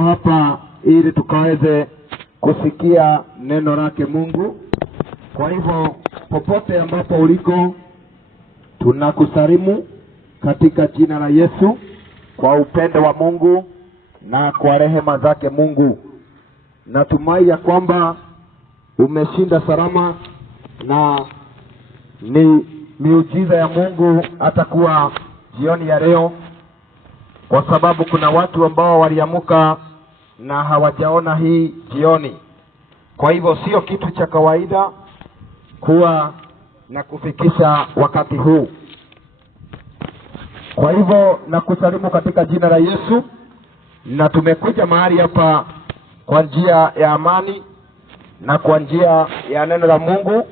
Hapa ili tukaweze kusikia neno lake Mungu. Kwa hivyo popote ambapo uliko, tunakusalimu katika jina la Yesu, kwa upendo wa Mungu na kwa rehema zake Mungu. Natumai ya kwamba umeshinda salama, na ni miujiza ya Mungu atakuwa jioni ya leo, kwa sababu kuna watu ambao waliamuka na hawajaona hii jioni. Kwa hivyo sio kitu cha kawaida kuwa na kufikisha wakati huu. Kwa hivyo nakusalimu katika jina la Yesu, na tumekuja mahali hapa kwa njia ya amani na kwa njia ya neno la Mungu,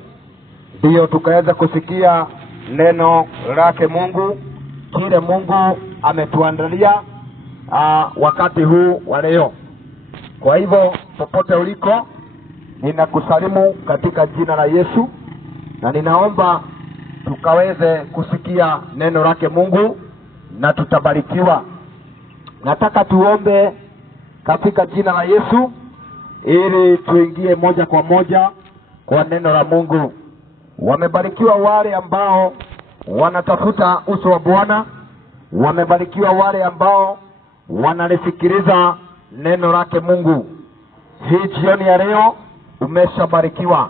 ndio tukaweza kusikia neno lake Mungu, kile Mungu ametuandalia wakati huu wa leo. Kwa hivyo popote uliko, ninakusalimu katika jina la Yesu, na ninaomba tukaweze kusikia neno lake Mungu na tutabarikiwa. Nataka tuombe katika jina la Yesu ili tuingie moja kwa moja kwa neno la Mungu. Wamebarikiwa wale ambao wanatafuta uso wa Bwana. Wamebarikiwa wale ambao wanalisikiliza neno lake Mungu. Hii jioni ya leo umeshabarikiwa.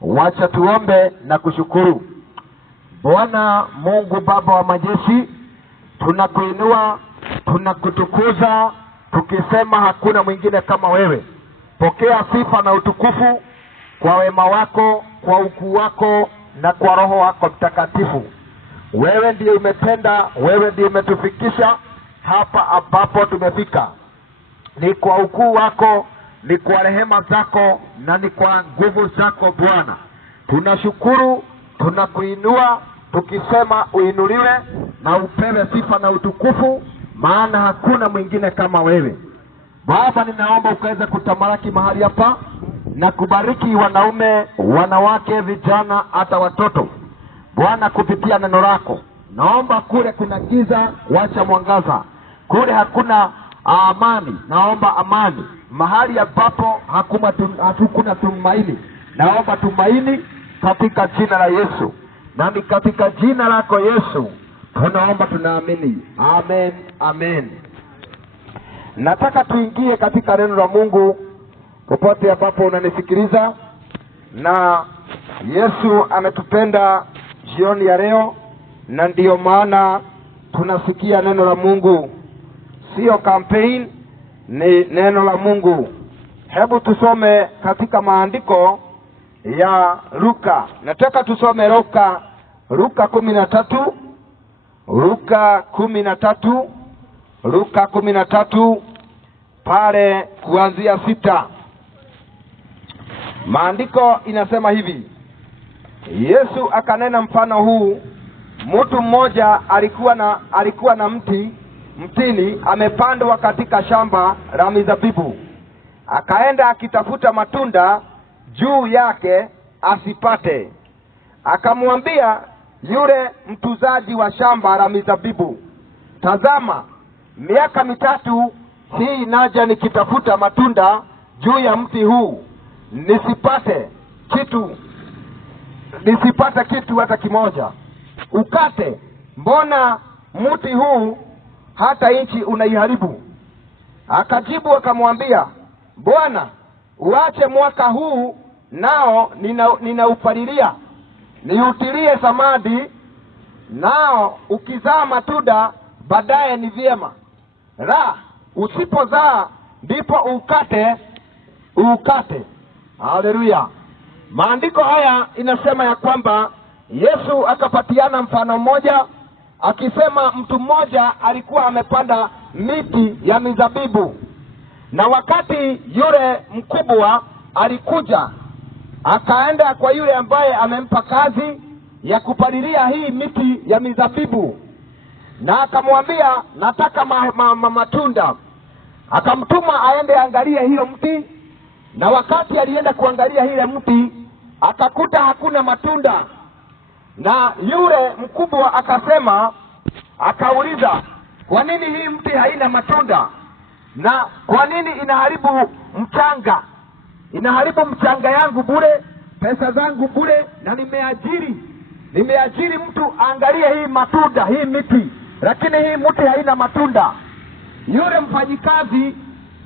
Wacha tuombe na kushukuru. Bwana Mungu Baba wa majeshi, tunakuinua, tunakutukuza, tukisema hakuna mwingine kama wewe. Pokea sifa na utukufu kwa wema wako, kwa ukuu wako na kwa Roho wako Mtakatifu. Wewe ndiye umetenda, wewe ndiye umetufikisha hapa ambapo tumefika. Ni kwa ukuu wako, ni kwa rehema zako, na ni kwa nguvu zako Bwana. Tunashukuru, tunakuinua, tukisema uinuliwe na upewe sifa na utukufu, maana hakuna mwingine kama wewe. Baba, ninaomba ukaweze kutamalaki mahali hapa na kubariki wanaume, wanawake, vijana, hata watoto Bwana, kupitia neno lako. Naomba kule kuna giza, wacha mwangaza. Kule hakuna amani, naomba amani. Mahali ambapo hakuna tumaini, naomba tumaini katika jina la Yesu. Na ni katika jina lako Yesu tunaomba, tunaamini. Amen, amen. Nataka tuingie katika neno la Mungu popote ambapo unanisikiliza. Na Yesu ametupenda jioni ya leo, na ndiyo maana tunasikia neno la Mungu. Sio campaign, ni neno la Mungu. Hebu tusome katika maandiko ya Luka. Nataka tusome Luka 13, Luka 13 pale kuanzia 6. Maandiko inasema hivi: Yesu akanena mfano huu. Mtu mmoja alikuwa na mtini amepandwa katika shamba la mizabibu. Akaenda akitafuta matunda juu yake asipate. Akamwambia yule mtuzaji wa shamba la mizabibu, tazama, miaka 3 hii naja nikitafuta matunda juu ya mti huu, nisipate kitu hata kimoja. Ukate, mbona mti huu hata nchi unaiharibu? Akajibu akamwambia, Bwana, uache mwaka huu nao ninaupalilia, niutilie samadi, nao ukizaa matunda baadaye ni vyema. La, usipozaa ndipo ukate. Haleluya. Maandiko haya inasema ya kwamba Yesu akapatiana mfano mmoja, akisema mtu mmoja alikuwa amepanda miti ya mizabibu. Na wakati yule mkubwa alikuja, akaenda kwa yule ambaye amempa kazi ya kupalilia hii miti ya mizabibu, na akamwambia, nataka matunda. Akamtuma aende angalie hilo mti, na wakati alienda kuangalia hile mti akakuta hakuna matunda. Na yule mkubwa akauliza, kwa nini hii mti haina matunda? Na kwa nini inaharibu mchanga? Inaharibu mchanga yangu bure, pesa zangu bure, na nimeajiri mtu angalie hii matunda, hii miti, lakini hii mti haina matunda. Yule mfanyikazi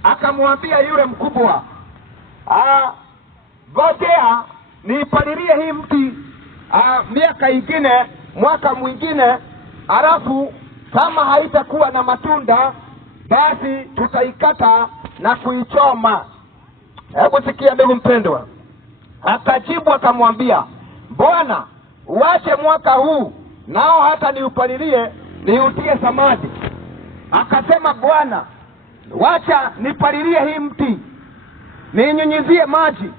akamwambia yule mkubwa, ngojea niipalilie hii mti miaka ingine, mwaka mwingine, alafu kama haitakuwa na matunda basi tutaikata na kuichoma. Hebu sikia ndugu mpendwa. Akajibu akamwambia, Bwana, uache mwaka huu nao hata niupalilie, niutie samadi. Akasema, Bwana, wacha nipalilie hii mti, niinyunyizie maji,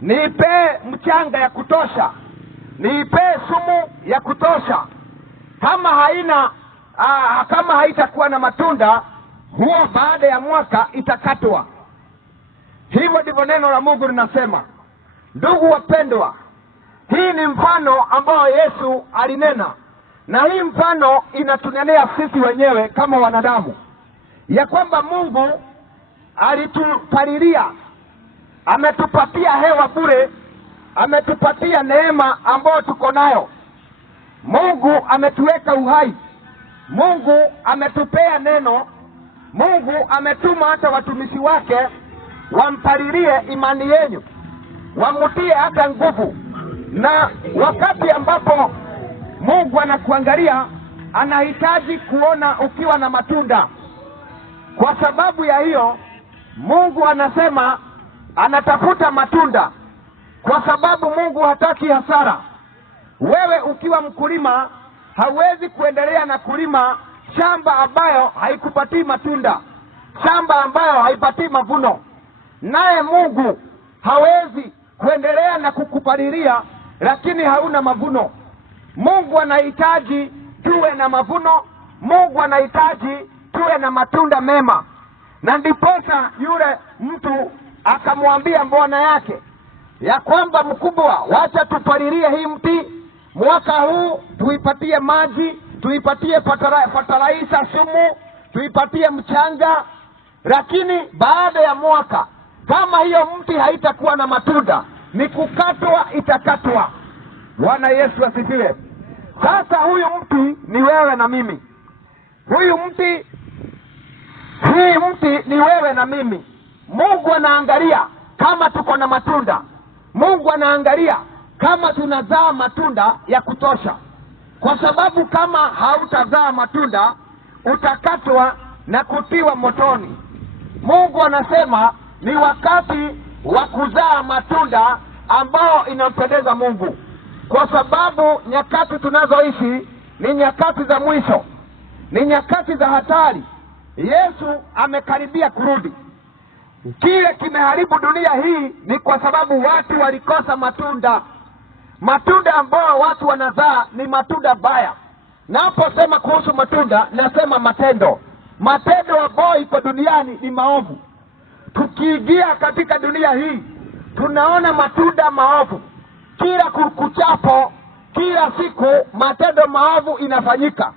niipee mchanga ya kutosha, niipee sumu ya kutosha. Kama haitakuwa na matunda, huo baada ya mwaka itakatwa. Hivyo ndivyo neno la Mungu linasema. Ndugu wapendwa, hii ni mfano ambao Yesu alinena, na hii mfano inatunenea sisi wenyewe kama wanadamu, ya kwamba Mungu alitupalilia, ametupatia hewa bure, ametupatia neema ambayo tuko nayo. Mungu ametuweka uhai, Mungu ametupea neno, Mungu ametuma hata watumishi wake wampalilie imani yenu, wamutie hata nguvu. Na wakati ambapo Mungu anakuangalia, anahitaji kuona ukiwa na matunda. Kwa sababu ya hiyo, Mungu anasema anatafuta matunda, kwa sababu Mungu hataki hasara. Wewe ukiwa mkulima hauwezi kuendelea na kulima shamba ambayo haikupatii matunda, shamba ambayo haipatii mavuno. Naye Mungu hawezi kuendelea na kukupalilia lakini hauna mavuno. Mungu anahitaji tuwe na mavuno, Mungu anahitaji tuwe na matunda mema. Na ndiposa yule mtu akamwambia bwana yake ya kwamba, mkubwa, wacha tupalilie hii mti, mwaka huu tuipatie maji, tuipatie fertilizer, sumu, tuipatie mchanga, lakini baada ya mwaka kama hiyo mti haitakuwa na matunda, ni kukatwa, itakatwa. Bwana Yesu asifiwe. Sasa huyu mti ni wewe na mimi. Hii mti ni wewe na mimi. Mungu anaangalia kama tuko na matunda. Mungu anaangalia kama tunazaa matunda ya kutosha. Kwa sababu kama hautazaa matunda, utakatwa na kutiwa motoni. Mungu anasema ni wakati wa kuzaa matunda ambao inampendeza Mungu. Kwa sababu nyakati tunazoishi ni nyakati za mwisho, ni nyakati za hatari. Yesu amekaribia kurudi. Kile kimeharibu dunia hii ni kwa sababu watu walikosa matunda. Matunda ambao watu wanazaa ni matunda baya. Naposema kuhusu matunda, nasema matendo. Matendo ambayo iko duniani ni maovu. Tukiingia katika dunia hii, tunaona matunda maovu. Kila kuchapo, kila siku matendo maovu inafanyika.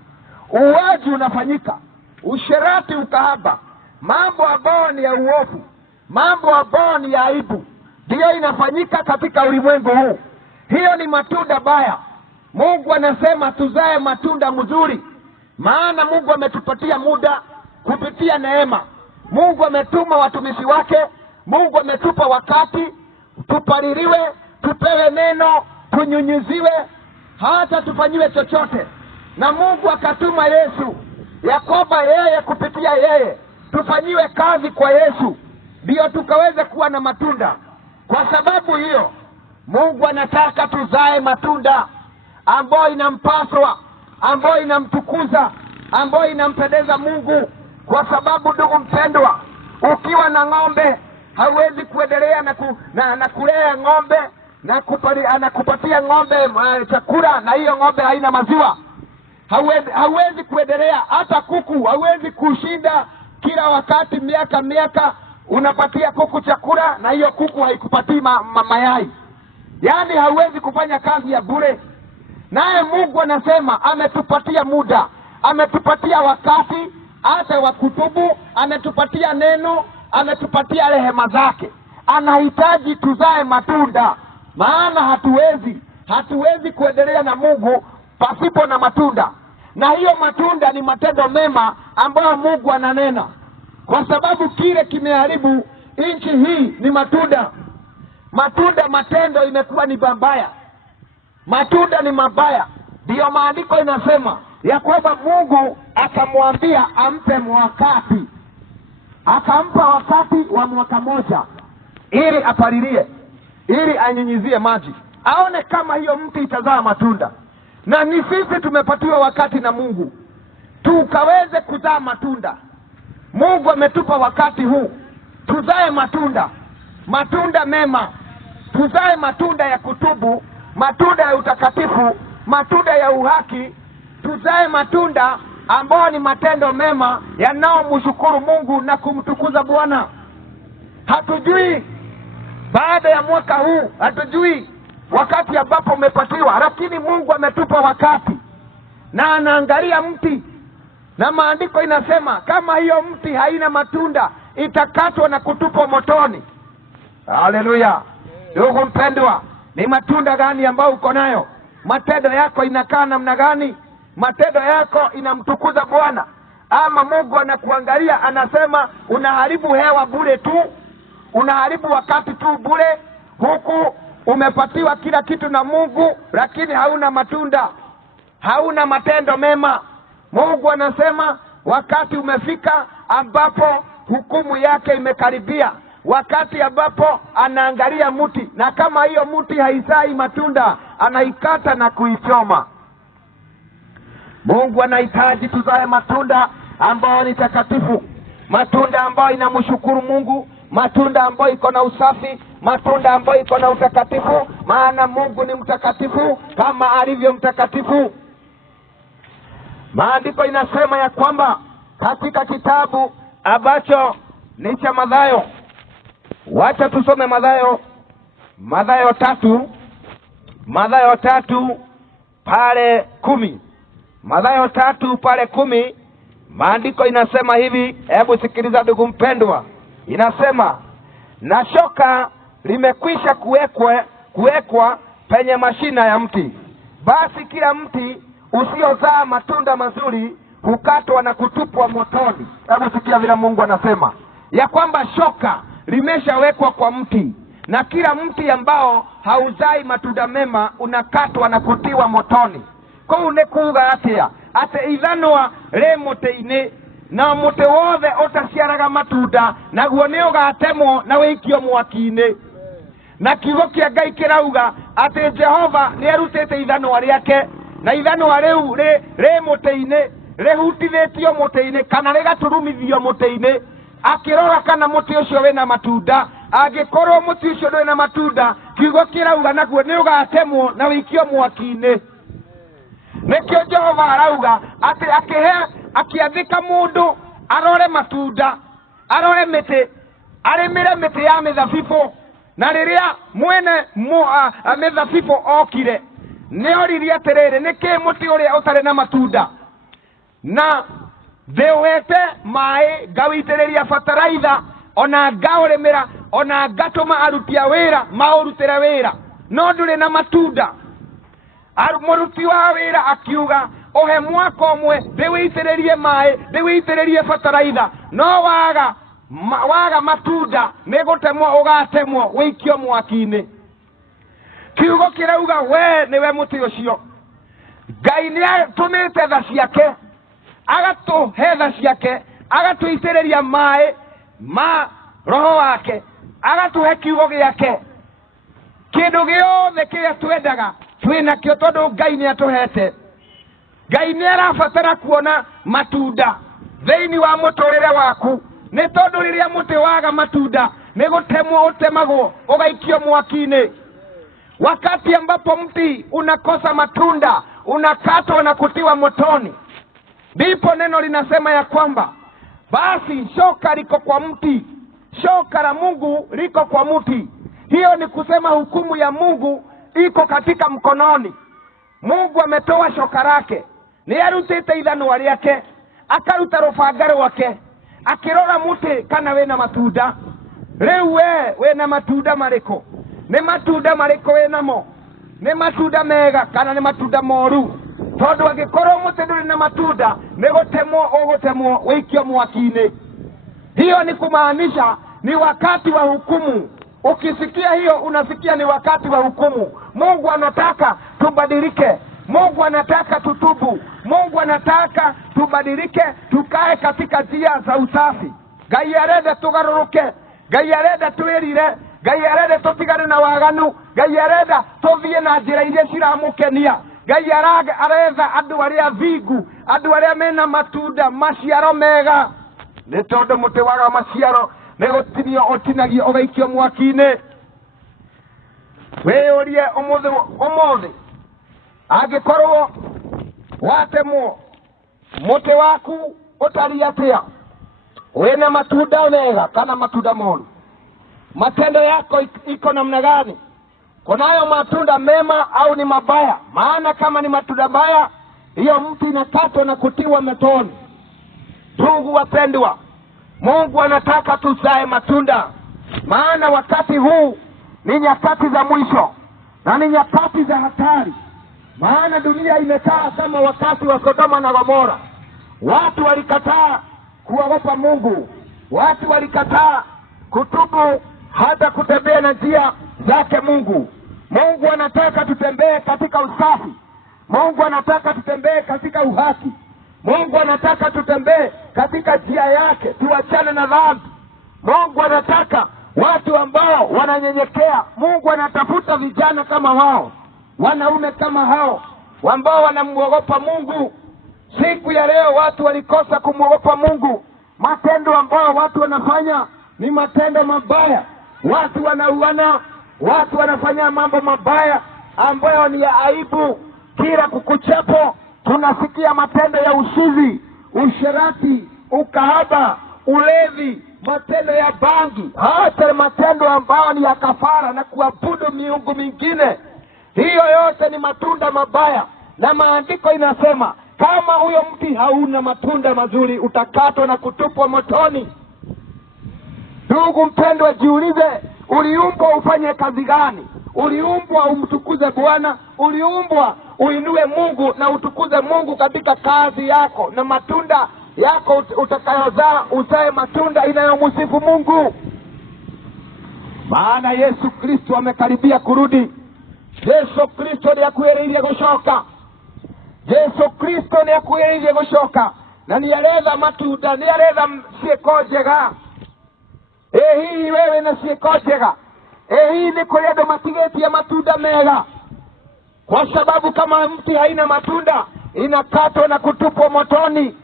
Uwaji unafanyika, usherati, ukahaba, mambo ambayo ni ya uovu, mambo ambayo ni ya aibu, ndiyo inafanyika katika ulimwengu huu. Hiyo ni matunda baya. Mungu anasema tuzae matunda mzuri, maana Mungu ametupatia muda kupitia neema. Mungu ametuma watumishi wake, Mungu ametupa wakati tupaliliwe, tupewe neno, tunyunyiziwe, hata tufanyiwe chochote. Na Mungu akatuma Yesu, ya kwamba yeye, kupitia yeye tufanyiwe kazi kwa Yesu, ndio tukaweze kuwa na matunda. Kwa sababu hiyo Mungu anataka tuzae matunda ambayo inampaswa, ambayo inamtukuza, ambayo inampendeza Mungu. Kwa sababu ndugu mpendwa, ukiwa na ng'ombe hauwezi kuendelea na kulea ng'ombe na kupatia ng'ombe chakula na hiyo ng'ombe haina maziwa. Hauwezi kuendelea. Hata kuku hauwezi kushinda kila wakati miaka unapatia kuku chakula na hiyo kuku haikupatii mayai. Yaani hauwezi kufanya kazi ya bure. Naye Mungu anasema ametupatia muda, ametupatia wakati, hata wa kutubu, ametupatia neno, ametupatia rehema zake. Anahitaji tuzae matunda, maana hatuwezi kuendelea na Mungu pasipo na matunda. Na hiyo matunda ni matendo mema ambayo Mungu ananena, kwa sababu kile kimeharibu nchi hii ni matunda. Matendo imekuwa ni mabaya, matunda ni mabaya. Ndiyo maandiko inasema ya kwamba Mungu akamwambia ampe wakati, akampa wakati wa mwaka moja ili apalilie, ili anyunyizie maji, aone kama hiyo mti itazaa matunda. Na ni sisi tumepatiwa wakati na Mungu tukaweze kuzaa matunda. Mungu ametupa wakati huu tuzae matunda mema, tuzae matunda ya kutubu, matunda ya utakatifu, matunda ya uhaki, tuzae matunda ambayo ni matendo mema yanaomshukuru Mungu na kumtukuza Bwana. Hatujui baada ya mwaka huu, hatujui wakati ambapo umepatiwa, lakini Mungu ametupa wakati na anaangalia mti, na maandiko inasema kama hiyo mti haina matunda itakatwa na kutupwa motoni. Haleluya. Ndugu mpendwa, ni matunda gani ambayo uko nayo? Matendo yako inakaa namna gani? Matendo yako inamtukuza Bwana? Ama Mungu anakuangalia anasema unaharibu hewa bure tu, unaharibu wakati tu bure, huku umepatiwa kila kitu na Mungu lakini hauna matunda, hauna matendo mema. Mungu anasema wakati umefika ambapo hukumu yake imekaribia, wakati ambapo anaangalia mti, na kama hiyo mti haizai matunda anaikata na kuichoma. Mungu anahitaji tuzae matunda ambayo ni takatifu, matunda ambayo inamshukuru Mungu, matunda ambayo iko na usafi, matunda ambayo iko na utakatifu, maana Mungu ni mtakatifu kama alivyo mtakatifu. Maandiko inasema ya kwamba katika kitabu ambacho ni cha Mathayo, wacha tusome Mathayo 3 pale 10. Mathayo 3 pale 10, maandiko inasema hivi, hebu sikiliza ndugu mpendwa. Inasema, na shoka limekwisha kuwekwa penye mashina ya mti, basi kila mti usiozaa matunda mazuri hukatwa na kutupwa motoni. Hebu sikia vile Mungu anasema ya kwamba shoka limeshawekwa kwa mti, na kila mti ambao hauzai matunda mema unakatwa na kutiwa motoni. Kou nĩ kuuga atĩa atĩ ithanwa rĩ mũtĩ-inĩ, na mũtĩ wothe ũtaciaraga matunda naguo nĩ ũgatemwo na wĩikio mwaki-inĩ. Na kiugo kĩa Ngai kĩrauga atĩ Jehova nĩ arutĩte ithanwa rĩake, na ithanwa rĩu rĩ mũtĩ-inĩ, rĩhutithĩtio mũtĩ-inĩ kana rĩgaturumithio mũtĩ-inĩ, akĩrora kana mũtĩ ũcio wĩna matunda. Angĩkorwo mũtĩ ũcio ndũrĩ na matunda, kiugo kĩrauga naguo nĩ ũgatemwo na wĩikio mwaki-inĩ. Nĩkĩo Jehova arauga atĩ akĩathĩka mũndũ arore matunda, arore mĩtĩ, arĩmĩre mĩtĩ ya mĩthabibũ. Na rĩrĩa mwene mĩthabibũ okire, nĩoririe atĩrĩrĩ, nĩkĩ mũtĩ ũrĩa ũtarĩ na matunda? Na ndĩũhete maĩ, ngawĩitĩrĩria bataraitha, ona ngaũrĩmĩra, ona ngatũma aruti a wĩra maũrutĩre wĩra, no ndũrĩ na matunda. Mũruti wa wĩra akiuga, ũhe mwaka ũmwe ndĩwĩitĩrĩrie maĩ, ndĩwĩitĩrĩrie bataraitha, no waga matunda nĩgũtemwo ũgatemwo wĩikio mwaki-inĩ. Kiugo kĩrauga we nĩwe mũtĩ ũcio. Ngai nĩatũmĩte tha ciake, agatũhe tha ciake, agatũitĩrĩria maĩ ma roho wake, agatũhe kiugo gĩake. Kĩndũ gĩothe kĩrĩa twendaga twĩnakĩo tondũ Ngai nĩatũhete. Ngai nĩarabatara kuona matunda thĩinĩ wa mũtũrĩre waku, nĩ tondũ rĩrĩa mũtĩ waga matunda nĩ gũtemwo ũtemagwo ũgaikio mwaki-inĩ. Wakati ambapo mti unakosa matunda unakatwa na kutiwa motoni, ndipo neno linasema ya kwamba basi shoka liko kwa mti, shoka la Mungu liko kwa mti. Hiyo ni kusema hukumu ya Mungu iko katika mkononi. Mungu ametoa shoka lake, nĩ arutĩte ithanwa rĩake, akaruta rubanga rwake akirora muti kana wena matunda. Riu wena matunda mariko? Ni matunda mariko wenamo? Ni matunda mega kana ni matunda moru? Tondu angikorwo muti nduri na matunda ni gutemwo ugutemwo wikio mwaki-ini. Hiyo ni kumaanisha ni wakati wa hukumu. Ukisikia hiyo unasikia ni wakati wa hukumu. Mungu anataka tubadilike. Mungu anataka tutubu. Mungu anataka tubadilike, tukae katika njia za usafi. Ngai arenda tugaruruke, Ngai arenda twirire, Ngai arenda tutigane na waganu, Ngai arenda tuthie na njira iria ciramukenia. Ngai aretha andu aria thingu, andu aria mena matunda maciaro mega. Ni tondu muti waga maciaro ni gutinio utinagio ugaikio mwaki-ini. Wiyurie umuthi angikorwo watemwo muti waku utari atia, wena matunda mega kana matunda moru? Matendo yako iko namna gani? Kunayo matunda mema au ni mabaya? Maana kama ni matunda mabaya, hiyo mti inakatwa na kutiwa motoni. Ndugu wapendwa, Mungu anataka tuzae matunda. Maana wakati huu ni nyakati za mwisho na ni nyakati za hatari. Maana dunia imekaa kama wakati wa Sodoma na Gomora. Watu walikataa kuogopa Mungu. Watu walikataa kutubu hata kutembea na njia zake Mungu. Mungu anataka tutembee katika usafi. Mungu anataka tutembee katika uhaki. Mungu anataka tutembee katika njia yake, tuachane na dhambi. Mungu anataka watu ambao wananyenyekea. Mungu anatafuta vijana kama wao, wanaume kama hao ambao wanamuogopa Mungu. Siku ya leo watu walikosa kumuogopa Mungu. Matendo ambao watu wanafanya ni matendo mabaya. Watu wanauana, watu wanafanya mambo mabaya ambayo ni ya aibu. Kila kukuchapo tunasikia matendo ya ushizi, usherati, ukahaba, ulevi, matendo ya bangi, hata matendo ambayo ni ya kafara na kuabudu miungu mingine. Hiyo yote ni matunda mabaya, na maandiko inasema kama huyo mti hauna matunda mazuri utakatwa na kutupwa motoni. Ndugu mpendwa, jiulize, uliumbwa ufanye kazi gani? Uliumbwa umtukuze Bwana, uliumbwa uinue Mungu na utukuze Mungu katika kazi yako, na matunda yako utakayozaa uzae matunda inayomsifu Mungu. Maana Yesu Kristo amekaribia kurudi. Yesu Kristo ni akwiririe gushoka. Yesu Kristo ni akwiririe gushoka, na ni aretha matunda, ni aretha ciiko njega. Hii wewe na ciiko njega. Hii ni kuri andu matigetie matunda mega, kwa sababu kama mti haina matunda inakatwa na kutupwa motoni.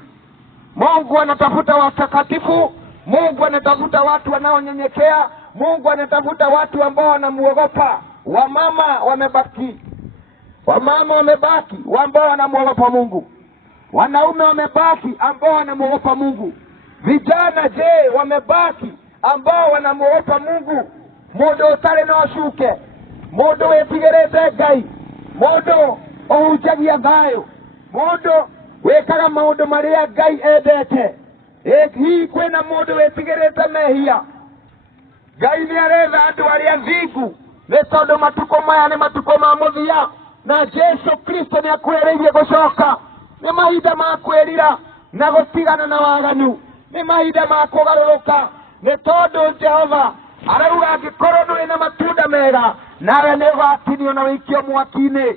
Mungu anatafuta watakatifu. Mungu anatafuta watu wanaonyenyekea. Mungu anatafuta watu ambao wanamuogopa. Wamama wamebaki ambao wanamuogopa Mungu. Wanaume wamebaki ambao wanamuogopa Mungu. Vijana je, wamebaki ambao wanamuogopa Mungu. Mundu utari no shuke, mundu wetigerete Ngai, mundu uhujagia thayo, mundu wekaga maundu maria Ngai endete. Hii kwina mundu wetigerete mehia. Ngai ni aretha andu aria thingu, ni tondu matuko maya ni matuko ma muthia, na Yesu Kristo ni akwiririe gucoka. Ni mahinda ma kwirira na gutigana na waganu, ni mahinda ma kugaruruka. Ni tondu Jehova arauga angikorwo nduri na matunda mega, nawe ni ugatinio na wikio mwaki-ini.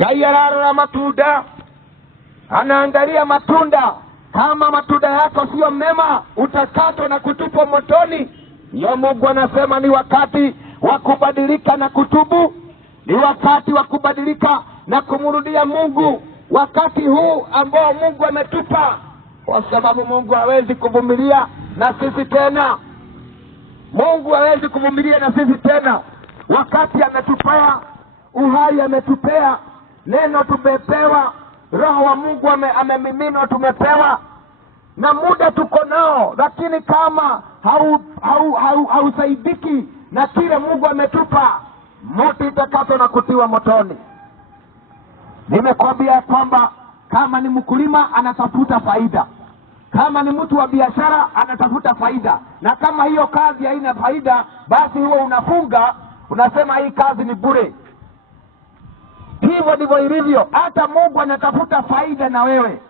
Ngai ararora matunda, anaangalia matunda. Kama matunda yako sio mema, utakatwa na kutupwa motoni. Yo Mungu anasema ni wakati wa kubadilika na kutubu. Ni wakati wa kubadilika na kumrudia Mungu. Wakati huu ambao Mungu ametupa, kwa sababu Mungu hawezi kuvumilia na sisi tena. Mungu hawezi kuvumilia na sisi tena. Wakati ametupea uhai, ametupea neno, tumepewa Roho wa Mungu, amemiminwa, tumepewa na muda tuko nao. Lakini kama hausaidiki na kile Mungu ametupa, moto itakatwa na kutiwa motoni. Nimekwambia kwamba Kama ni mkulima anatafuta faida, kama ni mtu wa biashara anatafuta faida, na kama hiyo kazi haina faida, basi huo unafunga, unasema hii kazi ni bure. Hivyo ndivyo ilivyo. Hata Mungu anatafuta faida na wewe.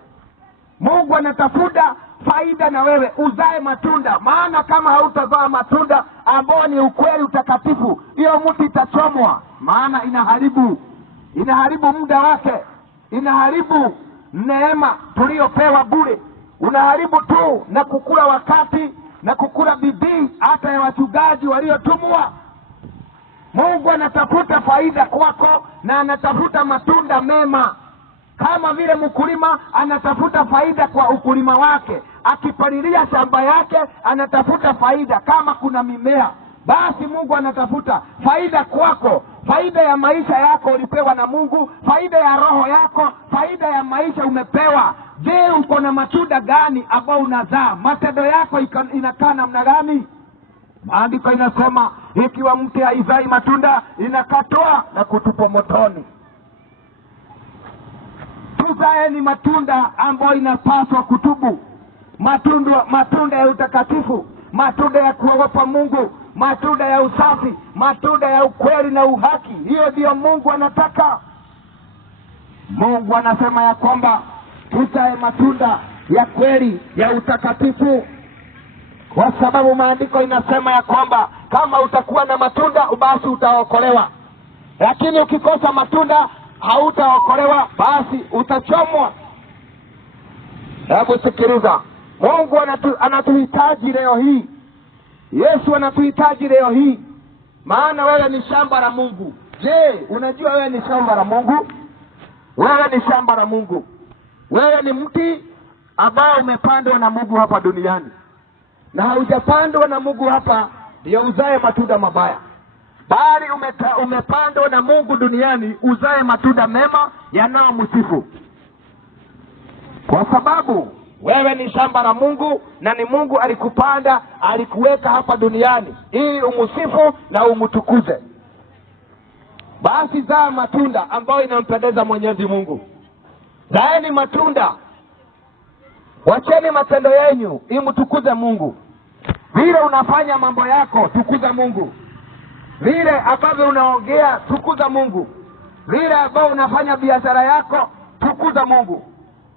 Mungu anatafuta faida na wewe, uzae matunda. Maana kama hautazaa matunda ambao ni ukweli utakatifu, hiyo mti itachomwa. Maana inaharibu muda wake, inaharibu neema tuliyopewa bure. Unaharibu tu na kukula wakati na kukula bidii hata ya wachungaji waliotumwa. Mungu anatafuta faida kwako na anatafuta matunda mema. Kama vile mkulima anatafuta faida kwa ukulima wake, akipalilia shamba yake anatafuta faida. Kama kuna mimea, basi Mungu anatafuta faida kwako. Faida ya maisha yako ulipewa na Mungu, faida ya roho yako, faida ya maisha umepewa. Je, uko na matunda gani ambao unazaa? Matendo yako inakaa namna gani? Maandiko inasema ikiwa mti haizai matunda inakatwa na kutupwa motoni. Tuzaeni matunda ambayo inapaswa kutubu. Matunda ya utakatifu, matunda ya kuogopa Mungu, matunda ya usafi, matunda ya ukweli na uhaki. Hiyo ndio Mungu anataka. Mungu anasema ya kwamba tuzae matunda ya kweli ya utakatifu, kwa sababu maandiko inasema ya kwamba kama utakuwa na matunda basi utaokolewa, lakini ukikosa matunda hautaokolewa, basi utachomwa. Hebu sikiliza, Mungu anatuhitaji leo hii. Yesu anatuhitaji leo hii, maana wewe ni shamba la Mungu. Je, unajua wewe ni shamba la Mungu? Wewe ni shamba la Mungu. Wewe ni mti ambao umepandwa na Mungu hapa duniani, na haujapandwa na Mungu hapa ndio uzae matunda mabaya, bali umepandwa na Mungu duniani uzae matunda mema yanayomsifu. Kwa sababu wewe ni shamba la Mungu, na ni Mungu alikupanda, alikuweka hapa duniani ili umsifu na umtukuze. Basi zaa matunda ambayo inampendeza Mwenyezi Mungu. Zaeni matunda. Wacheni matendo yenu imtukuze Mungu. Vile unafanya mambo yako, tukuza Mungu. Vile ambavyo unaongea, tukuza Mungu. Vile ambavyo unafanya biashara yako, tukuza Mungu.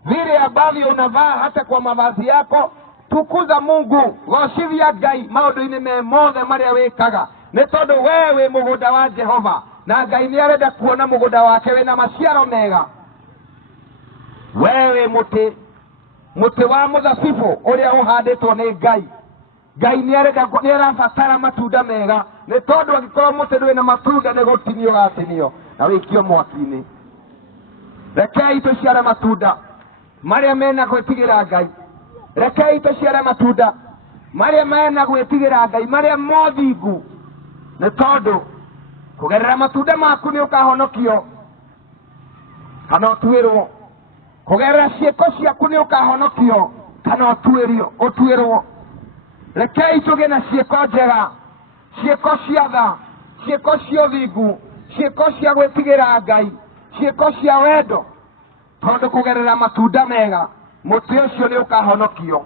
Vile ambavyo unavaa hata kwa mavazi yako, tukuza Mungu. Goshivia Ngai maundu-ini me mothe maria wikaga, ni tondu wewe mugunda wa Jehova, na Ngai ni arenda kuona mugunda wake wina maciaro mega. Wewe muti wa muthabibu uria uhanditwo ni Ngai, Ngai ni arabatara matunda mega, ni tondu angikorwo muti nduri na matunda ni gutinio gatinio na wikio mwaki-ini. Rekei tuciare matunda maria mena gwitigira Ngai. Rekei tuciare matunda maria mena gwitigira Ngai, maria mothingu, ni tondu kugerera matunda maku ni ukahonokio kana utuirwo. Kugerera ciiko ciaku ni ukahonokio kana utuirwo. Rekei tugie na ciiko njega, ciiko cia tha, ciiko cia uthingu, ciiko cia gwitigira Ngai, ciiko cia wendo, tondu kugerera matunda mega muti ucio ni ukahonokio.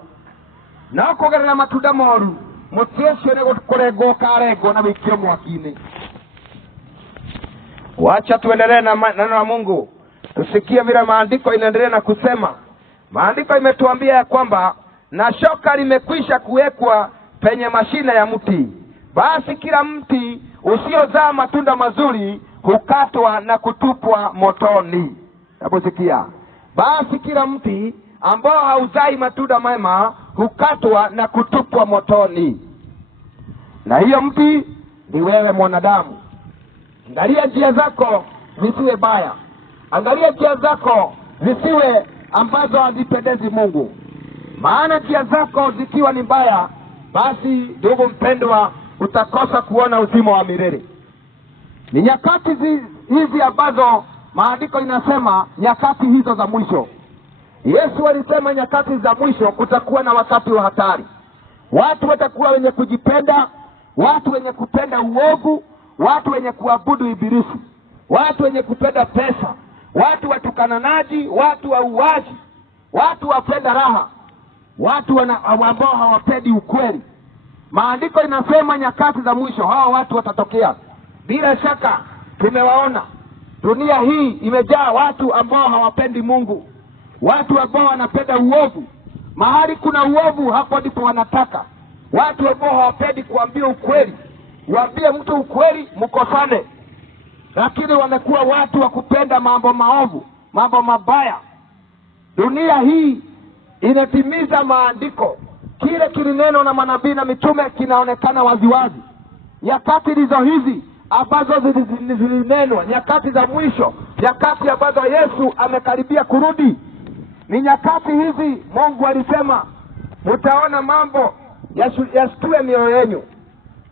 Na kugerera matunda moru muti ucio ni kurengwo karengwo na wikio mwaki-ini. Wacha tuendelee na neno la Mungu. Tusikie vile maandiko inaendelea na kusema. Maandiko imetuambia ya kwamba na shoka limekwisha kuwekwa penye mashina ya mti, basi kila mti usiozaa matunda mazuri hukatwa na kutupwa motoni. Hebu sikia. Basi kila mti ambao hauzai matunda mema hukatwa na kutupwa motoni. Na hiyo mti ni wewe mwanadamu. Angalia njia zako zisiwe baya. Angalia njia zako zisiwe ambazo hazipendezi Mungu. Maana njia zako zikiwa ni mbaya, basi ndugu mpendwa, utakosa kuona uzima wa milele. Ni nyakati hizi ambazo maandiko inasema nyakati hizo za mwisho. Yesu alisema nyakati za mwisho kutakuwa na wakati wa hatari. Watu watakuwa wenye kujipenda, watu wenye kupenda uovu, watu wenye kuabudu ibilisi, watu wenye kupenda pesa, watu watukananaji, watu wauaji, watu wapenda raha, watu ambao hawapendi ukweli. Maandiko inasema nyakati za mwisho hawa watu watatokea. Bila shaka tumewaona. Dunia hii imejaa watu ambao hawapendi Mungu, watu ambao wanapenda uovu. Mahali kuna uovu, hapo ndipo wanataka. Watu ambao hawapendi kuambia ukweli. Waambie mtu ukweli mkosane. Lakini wamekuwa watu wa kupenda mambo maovu, mambo mabaya. Dunia hii inatimiza maandiko. Kile kilineno na manabii na mitume kinaonekana waziwazi. Nyakati hizo hizi ambazo zilinenwa, nyakati za mwisho, nyakati ambazo Yesu amekaribia kurudi, ni nyakati hizi Mungu alisema mtaona mambo yashtue mioyo yenu.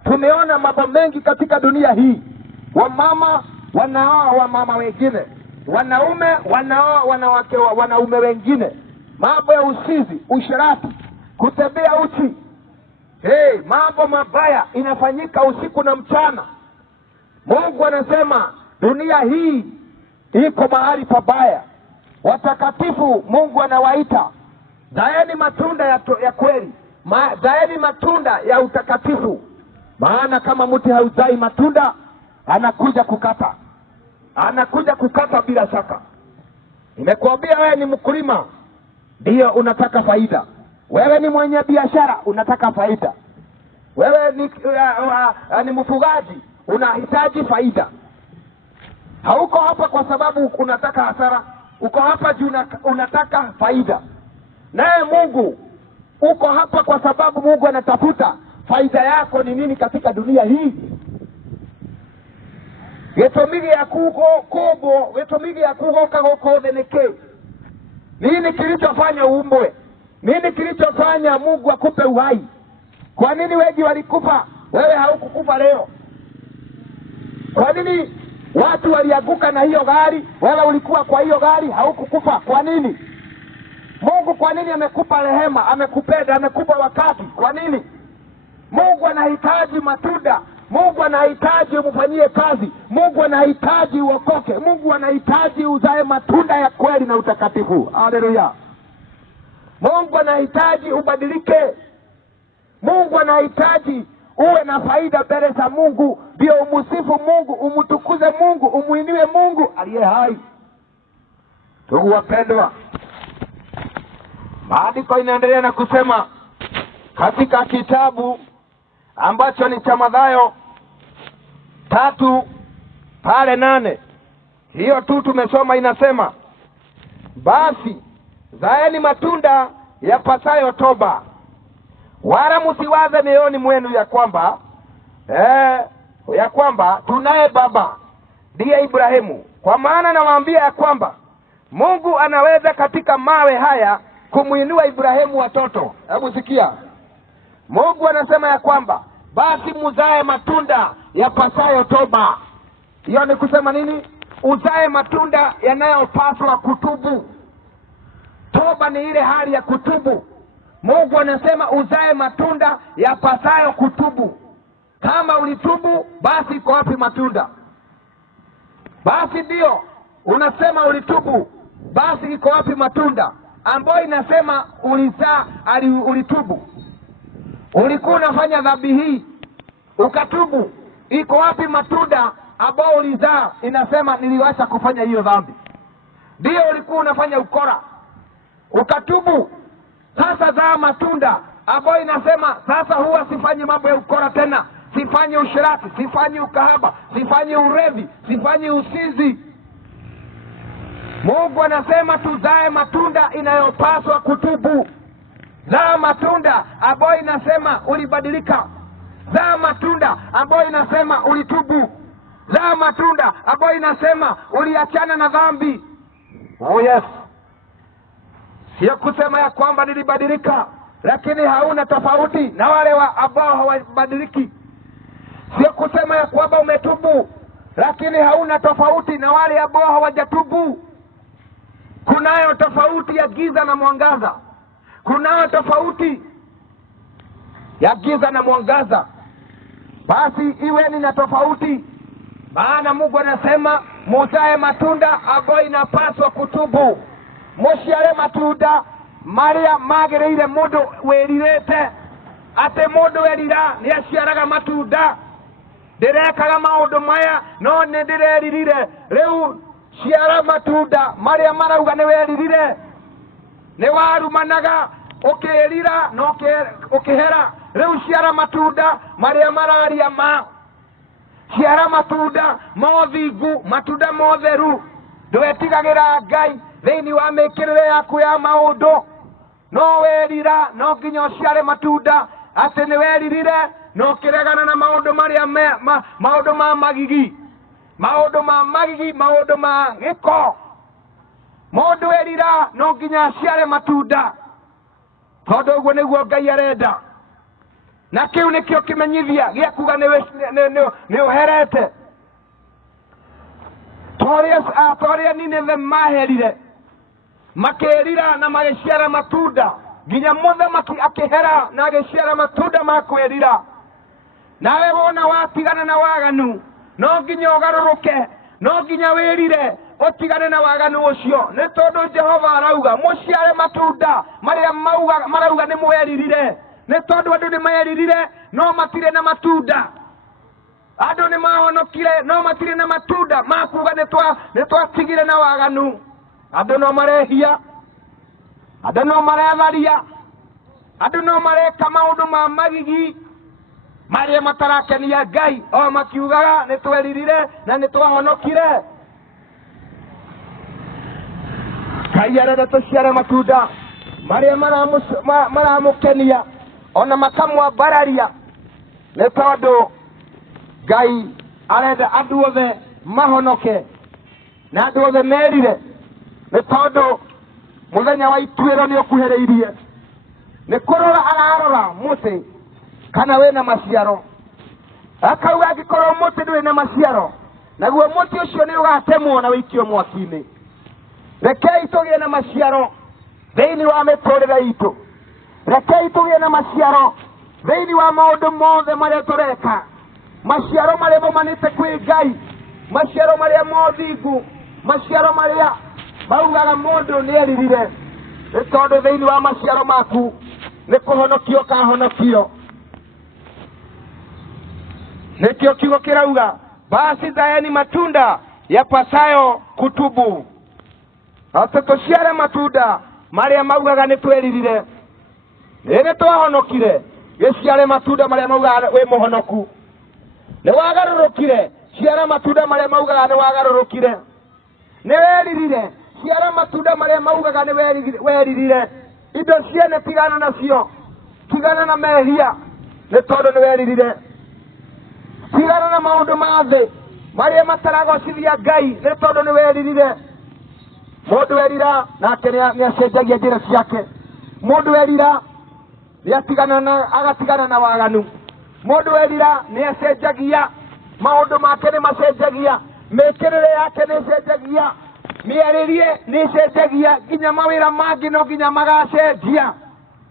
Tumeona mambo mengi katika dunia hii. Wamama wanaoa wamama wengine, wanaume wanaoa wanaume wengine, mambo ya usizi, usherati, kutembea uchi. Mambo mabaya inafanyika usiku na mchana. Mungu anasema dunia hii iko mahali pabaya. Watakatifu Mungu anawaita, zaeni matunda ya kweli, zaeni matunda ya utakatifu. Maana kama mti hauzai matunda, anakuja kukata bila shaka. Nimekuambia wewe ni mkulima, ndio unataka faida. Wewe ni mwenye biashara, unataka faida. Wewe ni mfugaji, unahitaji faida. Hauko hapa kwa sababu unataka hasara, uko hapa juu unataka faida. Naye Mungu uko hapa kwa sababu Mungu anatafuta faida yako ni nini katika dunia hii. Getomigi ya kugo kagoko deneke. Nini kilichofanya uumbwe? Nini kilichofanya Mungu akupe uhai? Kwa nini wengi walikufa, wewe haukukufa leo? Kwa nini watu walianguka na hiyo gari, wewe ulikuwa kwa hiyo gari haukukufa? Kwa nini? Mungu kwa nini amekupa rehema, amekupenda, amekupa wakati? Kwa nini? Mungu anahitaji matunda. Mungu anahitaji umfanyie kazi. Mungu anahitaji uokoke. Mungu anahitaji uzae matunda ya kweli na utakatifu. Haleluya. Mungu anahitaji ubadilike. Mungu anahitaji uwe na faida mbele za Mungu, ndio umusifu Mungu, umtukuze Mungu, umuinue Mungu aliye hai. Ndugu wapendwa, maandiko inaendelea na kusema katika kitabu ambacho ni cha Mathayo 3:8. Hiyo tu tumesoma, inasema basi zaeni matunda yapasayo toba, wala msiwaze mioyoni mwenu ya kwamba tunaye baba ndiye Ibrahimu. Kwa maana nawaambia ya kwamba Mungu anaweza katika mawe haya kumuinua Ibrahimu watoto. Hebu sikia. Mungu anasema ya kwamba basi muzae matunda yapasayo toba. Hiyo ni kusema nini? Uzae matunda yanayopaswa kutubu. Toba ni ile hali ya kutubu. Mungu anasema uzae matunda yapasayo kutubu. Kama ulitubu, basi iko wapi matunda? Basi ndio unasema ulitubu, basi iko wapi matunda ambayo inasema ulitubu? Ulikuwa unafanya dhambi hii ukatubu, iko wapi matunda ambayo ulizaa inasema niliacha kufanya hiyo dhambi? Ndio ulikuwa unafanya ukora ukatubu, sasa zaa matunda ambayo inasema sasa huwa sifanyi mambo ya ukora tena, sifanyi ushirati, sifanyi ukahaba, sifanyi urevi, sifanyi usizi. Mungu anasema tuzae matunda inayopaswa kutubu. Zaa matunda ambayo inasema ulibadilika. Zaa matunda ambayo inasema ulitubu. Zaa matunda ambayo inasema uliachana na dhambi. Oh yes. Sio kusema ya kwamba nilibadilika lakini hauna tofauti na wale ambao hawabadiliki. Sio kusema ya kwamba umetubu lakini hauna tofauti na wale ambao hawajatubu. Kunayo tofauti ya giza na mwangaza. Kunayo tofauti ya giza na mwangaza. Basi iweni na tofauti. Maana Mungu anasema muzae matunda ambayo inapaswa kutubu. Muciare matunda maria magĩrĩire mũndũ wĩrirĩte atĩ mũndũ werira nĩ aciaraga matunda. Ndirekaga maũndũ maya no nĩ ndĩreririre. Rĩu ciara matunda maria marauga nĩ weririre. Nĩ warumanaga ũkĩrira no ũkĩhera. Rĩu ciara matunda maria mararia ma. Ciara matunda mothingu, matunda motheru. Ndwetigagĩra Ngai thĩinĩ wa mĩkĩrĩre yaku ya maũndũ. No werira no nginya ũciare matunda atĩ nĩ weririre no kĩregana na maũndũ maria maũndũ ma magigi, maũndũ ma magigi, maũndũ ma gĩko. Mũndũ werira no nginya aciare matunda, tondũ ũguo nĩguo Ngai arenda. Na kĩu nĩkĩo kĩmenyithia gĩa kuga nĩ ũherete. Torĩa Nineve maherire makĩrira na magĩciara matunda, nginya mũthamaki akĩhera na agĩciara matunda ma kwĩrira. Nawe wona watigana na waganu no nginya ũgarũrũke, no nginya wĩrire ũtigane na waganu ũcio, nĩ tondũ Jehova arauga mũciare matunda marĩa marauga nĩ mweririre. Nĩ tondũ andũ nĩ meririre no matirĩ na matunda. Andũ nĩ mahonokire no matirĩ na matunda ma kuga nĩ twatigire na waganu. Andũ no marehia, andũ no maretharia, andũ no mareka maũndũ ma magigi marĩa matarakenia Ngai, o makiugaga nĩ tweririre na nĩ twahonokire. Ngai arenda tũciare matunda marĩa maramũkenia ona makamwambararia, nĩ tondũ Ngai arenda andũ othe mahonoke na andũ othe merire. Nĩ tondũ mũthenya wa ituĩro nĩ ũkuhĩrĩirie. Nĩ kũrora ararora mũtĩ kana wĩna maciaro. Akauga angĩkorwo mũtĩ ndũrĩ na maciaro, naguo mũtĩ ũcio nĩ ũgatemwo na wĩikio mwaki-inĩ. Rekei tũgĩe na maciaro thĩinĩ wa mĩtũrĩre itũ. Rekei tũgĩe na maciaro thĩinĩ wa maũndũ mothe marĩa tũreka. Maciaro marĩa maumanĩte kwĩ Ngai, maciaro marĩa mothingu, maciaro marĩa maugaga mũndũ nĩ eririre. Nĩ tondũ thĩinĩ wa maciaro maku nĩ kũhonokio kahonokio. Nĩkĩo kiugo kĩrauga basi zaeni matunda yapasayo kutubu. Atĩ tũciare matunda marĩa maugaga nĩ tweririre, nĩ twahonokire. Gĩciare matunda marĩa maugaga wĩ mũhonoku. Nĩ wagarũrũkire, ciara matunda marĩa maugaga nĩ wagarũrũkire. Nĩ weririre, ciara matunda marĩa maugaga nĩ weririre. Indo ciene tigana nacio, tigana na mehia, nĩ tondũ nĩ weririre. Tigana na maũndũ ma thĩ marĩa mataragocithia Ngai, nĩ tondũ nĩ weririre. Mũndũ werira nake nĩ acenjagia njĩra ciake. Mũndũ werira nĩ agatigana na waganu. Mũndũ werira nĩ acenjagia maũndũ make, nĩ macenjagia mĩkĩrĩre yake, nĩ cenjagia mĩarĩrie, nĩ cenjagia nginya mawĩra mangĩ no nginya magacenjia.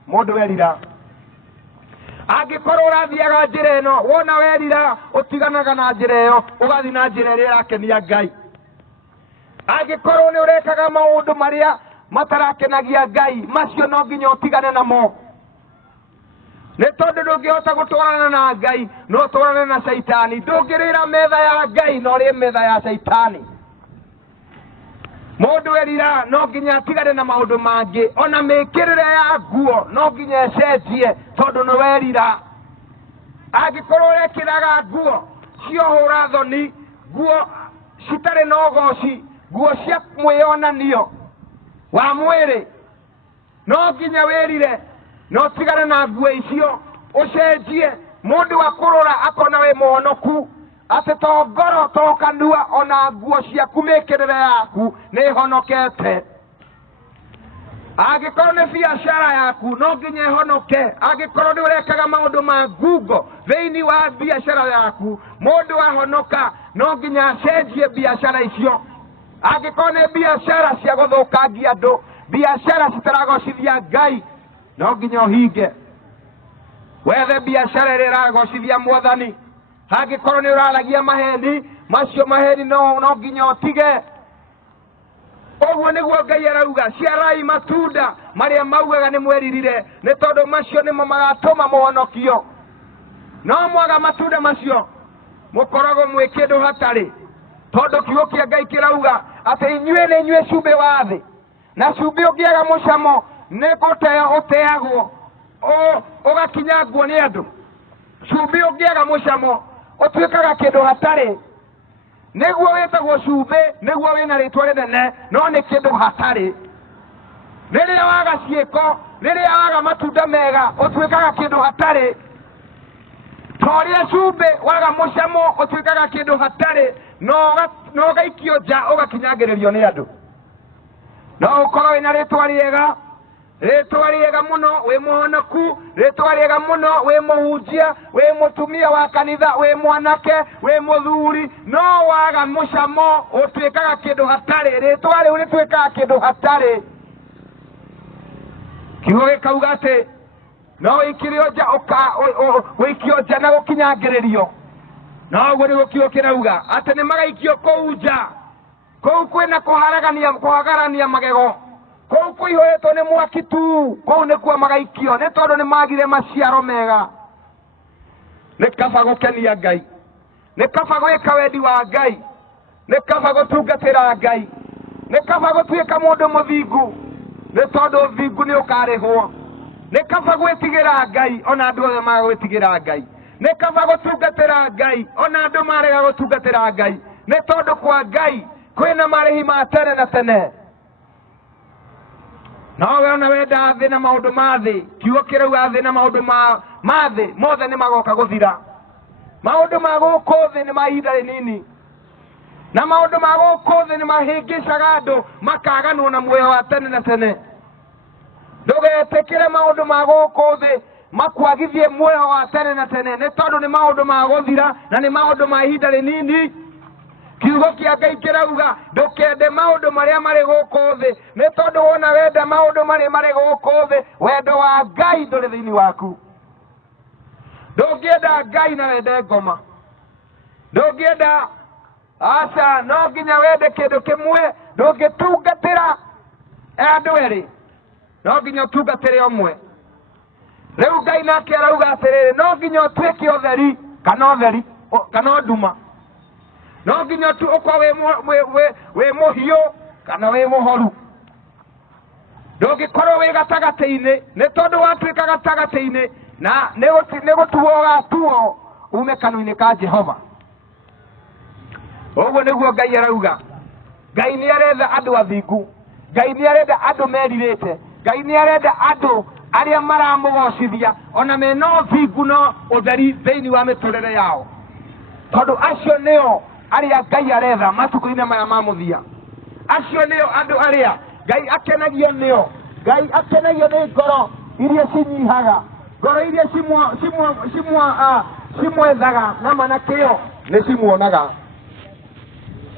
Mũndũ werira angĩkorwo ũrathiaga njĩra ĩno, wona werira ũtiganaga na njĩra ĩyo ũgathiĩ na njĩra ĩrĩa ĩrakenia Ngai. Angĩkorwo nĩ ũrekaga maũndũ marĩa matarakenagia Ngai, macio no nginya ũtigane namo. Nĩ tondũ ndũngĩhota gũtwarana na Ngai no ũtwarane na Shaitani. Ndũngĩrĩra metha ya Ngai no ũrĩe metha ya Shaitani. Mũndũ werira no nginya atigane na maũndũ mangĩ, ona mĩkĩrĩre ya nguo no nginya ecenjie tondũ nĩ werira. Angĩkorwo ũrekĩraga nguo ciohũra thoni, nguo citarĩ na ũgoci, nguo cia mwĩonanio wa mwĩrĩ, no nginya werire no tigane na nguo icio ũcenjie. Mũndũ wa kũrora akona wĩ mũhonoku, atĩ to ngoro to kanua ona nguo ciaku mĩkĩrĩre yaku nĩ honokete. Angĩkorwo nĩ biacara yaku no nginya ĩhonoke. Angĩkorwo nĩ ũrekaga maũndũ ma ngungo thĩinĩ wa biacara yaku, mũndũ wahonoka no nginya acenjie biacara icio. Angĩkorwo nĩ biacara cia gũthũkangia andũ, biacara citaragocithia Ngai, no nginya ũhinge. Wethe biacara ĩrĩa ĩragocithia Mwathani. Angĩkorwo nĩ ũraragia maheni, macio maheni no nginya otige. Oguo niguo Ngai arauga, ciarai matunda maria maugaga ni mweririre, ni tondu macio nimo magatuma muhonokio. No mwaga matunda macio mukoragwo mwi kindu hatari, tondu kiugo kia Ngai kirauga ati inyue ni inyue cumbi wa thi, na cumbi ungiaga mucamo ni guteo uteagwo ugakinyangwo ni andu. Cumbi ungiaga mucamo utuikaga kindu hatari. Niguo wetagwo cumbi, niguo wina ritwa rinene, no ni kindu hatari. Riria waga ciiko, riria waga matunda mega, utuikaga kindu hatari. Toria cumbi waga mucamo utuikaga kindu hatari, no gaikio nja ugakinyagiririo ni andu. No ukorwo wina ritwa riega muno, wi muhonoku, ritwa riega muno, wi muhunjia, wi mutumia wa kanitha, wi mwanake, wi muthuri, no waga mucamo utuikaga kindu hatari. Ritwa riu rituikaga kindu hatari. Kiugo gikauga ati no ikirio nja wikio nja na gukinyangiririo. No guo niguo kiugo kirauga ati ni magaikio kuu nja, kuu kwina kuhagarania magego, kuu kuihoretwo ni mwaki tu, kuu nikuo magaikio, ni tondu ni magire maciaro mega. Ni kaba gukenia Ngai, ni kaba gwika wendi wa Ngai, ni kaba gutungatira Ngai, ni kaba gutuika mundu muthingu, ni tondu uthingu ni ukarihwo. Ni kaba gwitigira Ngai ona andu othe magwitigira Ngai, ni kaba gutungatira Ngai ona andu marega gutungatira Ngai, ni tondu kwa Ngai kwina marihi ma tene na tene. No we ona wenda thi na maundu ma thi, kiugo kirauga thi na maundu ma thi mothe ni magoka guthira. Maundu ma guku thi ni ma ihinda rinini, na maundu ma guku thi ni mahingicaga andu makaganwo na muoyo wa tene na tene. Ndugetikire maundu ma guku thi makwagithie muoyo wa tene na tene, ni tondu ni maundu ma guthira na ni maundu ma ihinda rinini. Kiugo kia Ngai kirauga ndukende maundu maria mari guku thi, ni tondu wona wenda maundu maria mari guku thi, wendo wa Ngai nduri thiini waku. Ndungienda Ngai na wende ngoma, ndungienda aca, no nginya wende kindu kimwe. Ndungitungatira andu eri, no nginya utungatire umwe. Riu Ngai nake arauga atiriri, no nginya utuike utheri kana nduma, no nginya tu ukwa we muhiu kana we muhoru. Ndungikorwo wi gatagati-ini, ni tondu watuika gatagati-ini na ni gutuo gatuo ume kanua-ini ka Jehova. Uguo niguo Ngai arauga. Ngai ni aretha andu athingu, Ngai ni arenda andu meririte, Ngai ni arenda andu aria maramugocithia ona mena uthingu no utheri thiini wa miturire yao, tondu acio nio aria Ngai aretha matuku-ini maya ma muthia. Acio nio andu aria Ngai akenagio nio. Ngai akenagio ni ngoro iria cinyihaga, ngoro iria cimwethaga na manakio ni cimuonaga.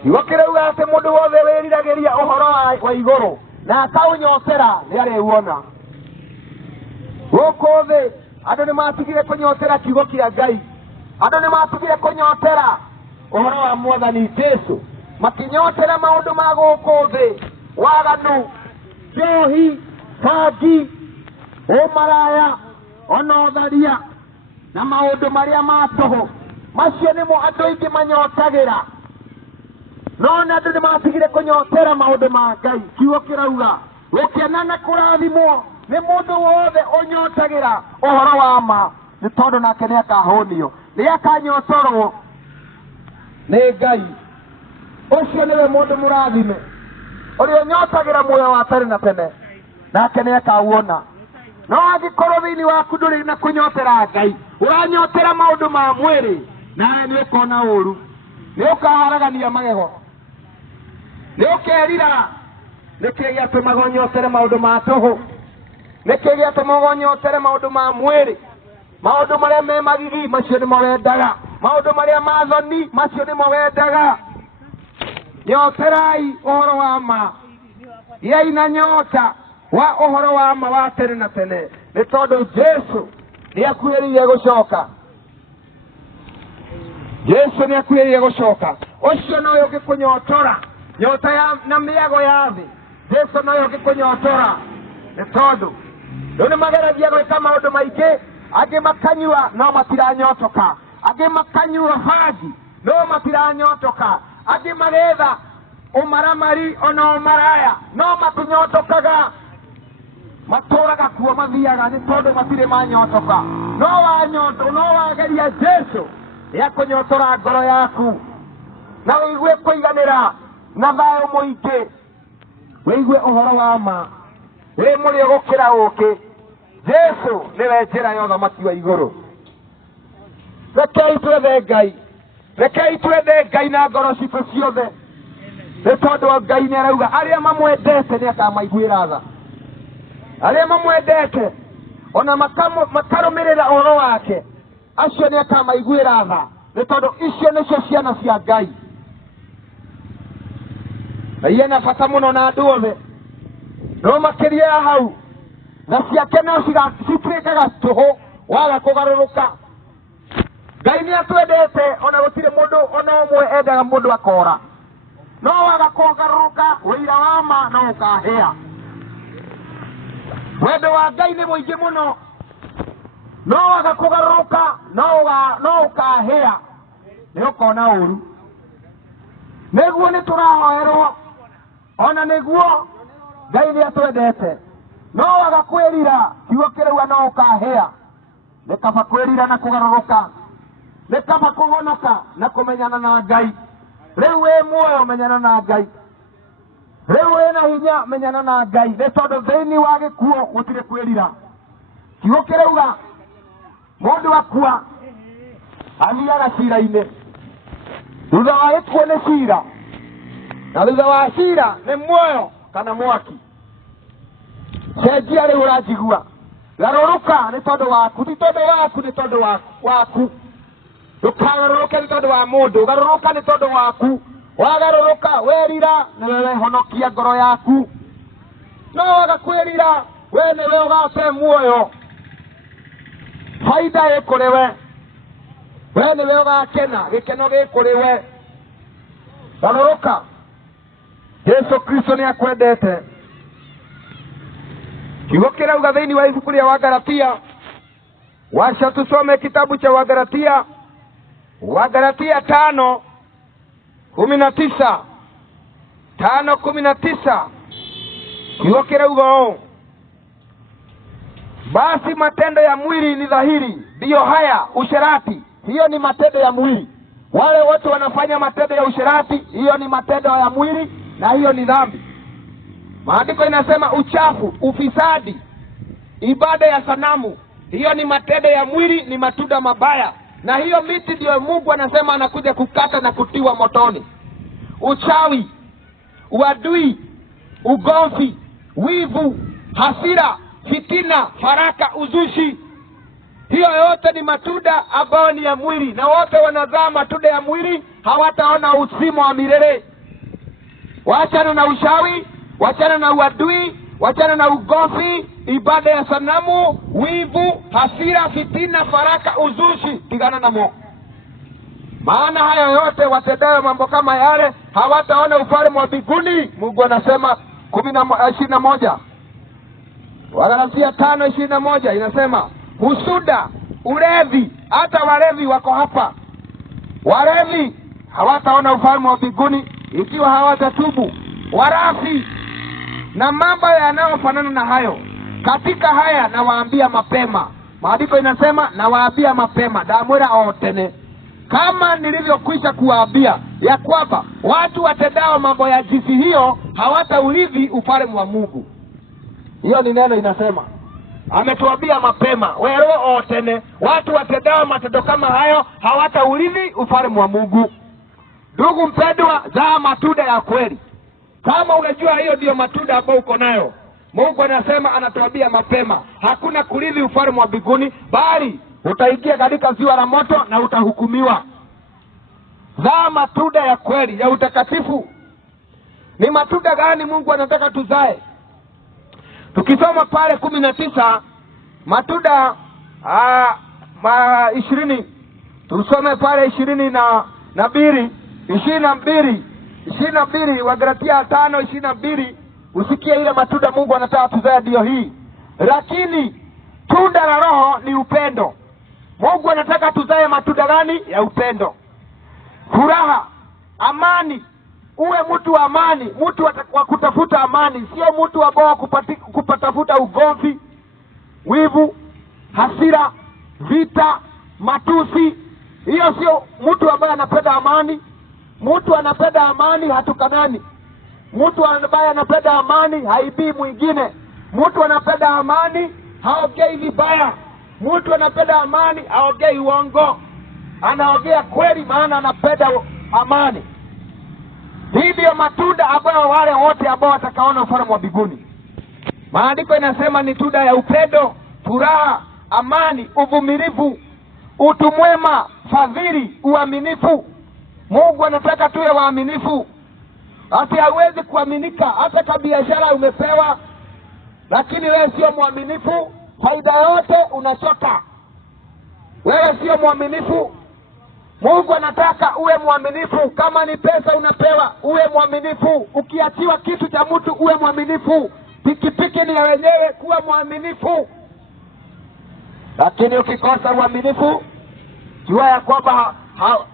Kiugo kirauga ati mundu wothe wiriragiria uhoro wa iguru na akaunyotera ni ariuona. Guku thi andu ni matigire kunyotera kiugo kia Ngai, andu ni matigire kunyotera uhoro wa Mwathani Jesu, makinyotera maundu ma guku thi, waganu, njohi, bangi, umaraya, ona utharia na maundu maria ma tuhu. Macio nimo andu aingi manyotagira, no na andu ni matigire kunyotera maundu ma Ngai. Kiugo kirauga gukena na kurathimwo ni mundu wothe unyotagira uhoro wa ma, ni tondu nake ni akahonio, ni akanyotorwo ni Ngai. Ucio niwe mundu murathime uria unyotagira muoyo wa tene na tene, nake ni akauona. No angikorwo thiini waku nduri na kunyotera Ngai, uranyotera maundu ma mwiri, nawe ni ukona uru, ni ukaharagania magego, ni ukerira niki giatumaga unyotere maundu ma tuhu, niki giatumaga unyotere maundu ma mwiri. Maundu maria me magigi macio nimo wendaga, maundu maria ma thoni macio nimo wendaga. Nyoterai uhoro wa ma, yai na nyota wa uhoro wa ma wa tene na tene, ni tondu Jesu ni akuhiririe gucoka. Yesu ni akwiriye gucoka. Ucio no ugikunyotora nyota ya na miago ya thi. Yesu no ugikunyotora ni tondu ni mageragia gwika maundu maingi, angi makanyua no matiranyotoka, angi makanyua haji no matiranyotoka, angi magetha umaramari ona umaraya no matinyotokaga, maturaga kuo mathiaga ni tondu matire manyotoka. No wageria Yesu yakunyotora ngoro yaku na wigue kuiganira na thayo muingi, wigue uhoro wa ma, wi muri gukira uki. Yesu niwe njira ya uthamaki wa iguru. Rekei twethe Ngai, rekei twethe Ngai na ngoro citu ciothe, ni tondu Ngai ni arauga aria mamwendete ni akamaiguira tha. Aria mamwendete ona makarumirira uhoro wake, acio ni akamaiguira tha, ni tondu icio nicio ciana cia Ngai. Na yena bata muno na andu othe, no makiria hau na ciake no cituikaga tuhu waga kugaruruka. Ngai ni atwendete ona gutire mundu ona umwe endaga mundu akora, no waga kugaruruka wira wa ma no ukahia. Wendo wa Ngai ni muingi muno, no waga kugaruruka no ukahia, ni ukona uru. Niguo ni turahoerwo, ona niguo Ngai ni atwendete, no waga kwirira kiugo kirauga no ukahia. Ni kaba kwirira na kugaruruka, ni kaba kuhonoka na kumenyana na Ngai. Riu wi muoyo menyana na Ngai, riu wina hinya menyana na Ngai, ni tondu thiini wa gikuo gutire kwirira. Kiugo kirauga mundu akua athiaga cira-ini, thutha wa gikuo ni cira, na thutha wa cira ni muoyo kana mwaki. Cenjia riu uranjigua, garuruka ni tondu waku, ti tondu waku, ni tondu waku. Ndukagaruruke ni tondu wa mundu, garuruka ni tondu waku. Wagaruruka werira niwe wehonokia ngoro yaku, no waga kwirira we niwe ugate muoyo. Faida ikuri we niwe ugakena, gikeno gikuri we. Garuruka, Yesu Kristo ni akwendete. Kiugo kirauga thiini wa ibuku ria Wagalatia, wacha tusome kitabu cha Wagalatia 5:19. 5:19 kiugo kirauga, basi matendo ya mwili ni dhahiri, ndiyo haya: usherati. Hiyo ni matendo ya mwili. Wale wote wanafanya matendo ya usherati, hiyo ni matendo ya mwili na hiyo ni dhambi. Maandiko inasema uchafu, ufisadi, ibada ya sanamu, hiyo ni matendo ya mwili, ni matunda mabaya, na hiyo miti ndio Mungu anasema anakuja kukata na kutiwa motoni. Uchawi, uadui, ugomvi, wivu, hasira, fitina, faraka, uzushi, hiyo yote ni matunda ambayo ni ya mwili, na wote wanazaa matunda ya mwili hawataona uzima wa milele. Wachana na ushawi, wachana na uadui, wachana na ugomvi, ibada ya sanamu, wivu, hasira, fitina, faraka, uzushi, tigana na mo. Maana hayo yote watendayo mambo kama yale hawataona ufalme wa mbinguni. Mungu anasema 21. Wagalatia 5:21 inasema husuda, ulevi, hata walevi wako hapa. Walevi hawataona ufalme wa mbinguni ikiwa hawatatubu. Warafi na mambo yanayofanana na hayo, katika haya nawaambia mapema. Maandiko inasema nawaambia mapema, damwira otene, kama nilivyokwisha kuwaambia, ya kwamba watu watendao mambo ya jinsi hiyo hawataurithi ufalme wa Mungu. Hiyo ni neno inasema, ametuambia mapema, wewe otene, watu watendao matendo kama hayo hawataurithi ufalme wa Mungu. Ndugu mpendwa, zaa matunda ya kweli. Kama unajua hiyo ndio matunda ambayo uko nayo, Mungu anasema, anatuambia mapema, hakuna kurithi ufalme wa mbinguni, bali utaingia katika ziwa la moto na utahukumiwa. Zaa matunda ya kweli ya utakatifu. Ni matunda gani Mungu anataka tuzae? Tukisoma pale 19 matunda 20, Tusome pale 22 Wagalatia 5:22. Usikie ile matunda Mungu anataka tuzae ndio hii. Lakini tunda la Roho ni upendo. Mungu anataka tuzae matunda gani? Ya upendo, furaha, amani. Uwe mtu wa amani, mtu wa kutafuta amani, sio mtu ambao kupatafuta ugomvi, wivu, hasira, vita, matusi. Hiyo sio mtu ambaye anapenda amani. Mtu anapenda amani hatukanani. Mtu ambaye anapenda amani haibii mwingine. Mtu anapenda amani haongei vibaya. Mtu anapenda amani haongei uongo, anaongea kweli, maana anapenda amani. Hii ndio matunda ambayo wale wote ambao watakaona ufalme wa mbinguni. Maandiko inasema ni tunda ya upendo, furaha, amani, uvumilivu, utu mwema, fadhili, uaminifu. Mungu anataka tuwe waaminifu. Hata hauwezi kuaminika hata kwa biashara umepewa, lakini wewe sio mwaminifu, faida yote unachota. Wewe sio mwaminifu. Mungu anataka uwe mwaminifu. Kama ni pesa unapewa, uwe mwaminifu. Ukiachiwa kitu cha mtu, uwe mwaminifu. Pikipiki ni ya wenyewe, kuwa mwaminifu. Lakini ukikosa uaminifu, jua ya kwamba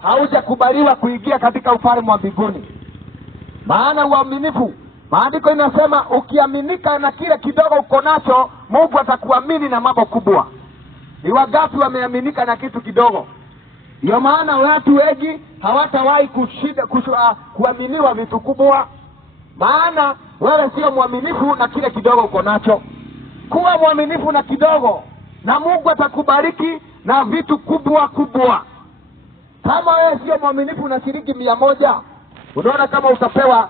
haujakubaliwa kuingia katika ufalme wa mbinguni. Maana uaminifu, maandiko inasema ukiaminika na kile kidogo uko nacho, Mungu atakuamini na mambo kubwa. Ni wangapi wameaminika na kitu kidogo? Ndio maana watu wengi hawatawahi kuaminiwa vitu kubwa. Maana wewe sio mwaminifu na kile kidogo uko nacho. Kuwa mwaminifu na kidogo, na Mungu atakubariki na vitu kubwa kubwa. Kama wewe sio mwaminifu na shilingi 100, unaona kama utapewa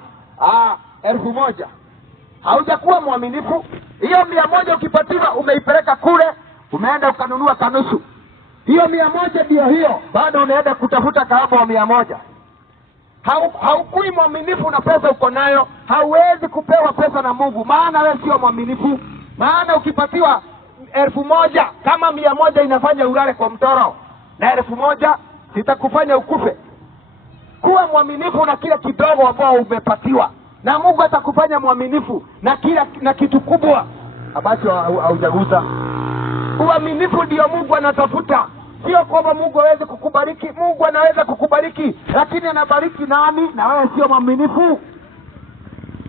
1000, haujakuwa mwaminifu. Hiyo 100 ukipatiwa, umeipeleka kule, umeenda ukanunua kanusu. Hiyo 100 ndio hiyo, bado unaenda kutafuta kahaba wa 100. Haukui mwaminifu na pesa uko nayo. Hauwezi kupewa pesa na Mungu, maana wewe sio mwaminifu. Maana ukipatiwa 1000, kama 100 inafanya ulale kwa mtoro, na 1000 sitakufanya ukufe. Kuwa mwaminifu na kile kidogo ambao umepatiwa, na Mungu atakufanya mwaminifu na kitu kubwa ambacho haujagusa. Uaminifu ndio Mungu anatafuta. Sio kwamba Mungu hawezi kukubariki. Mungu anaweza kukubariki, lakini anabariki nani? Na wewe sio mwaminifu.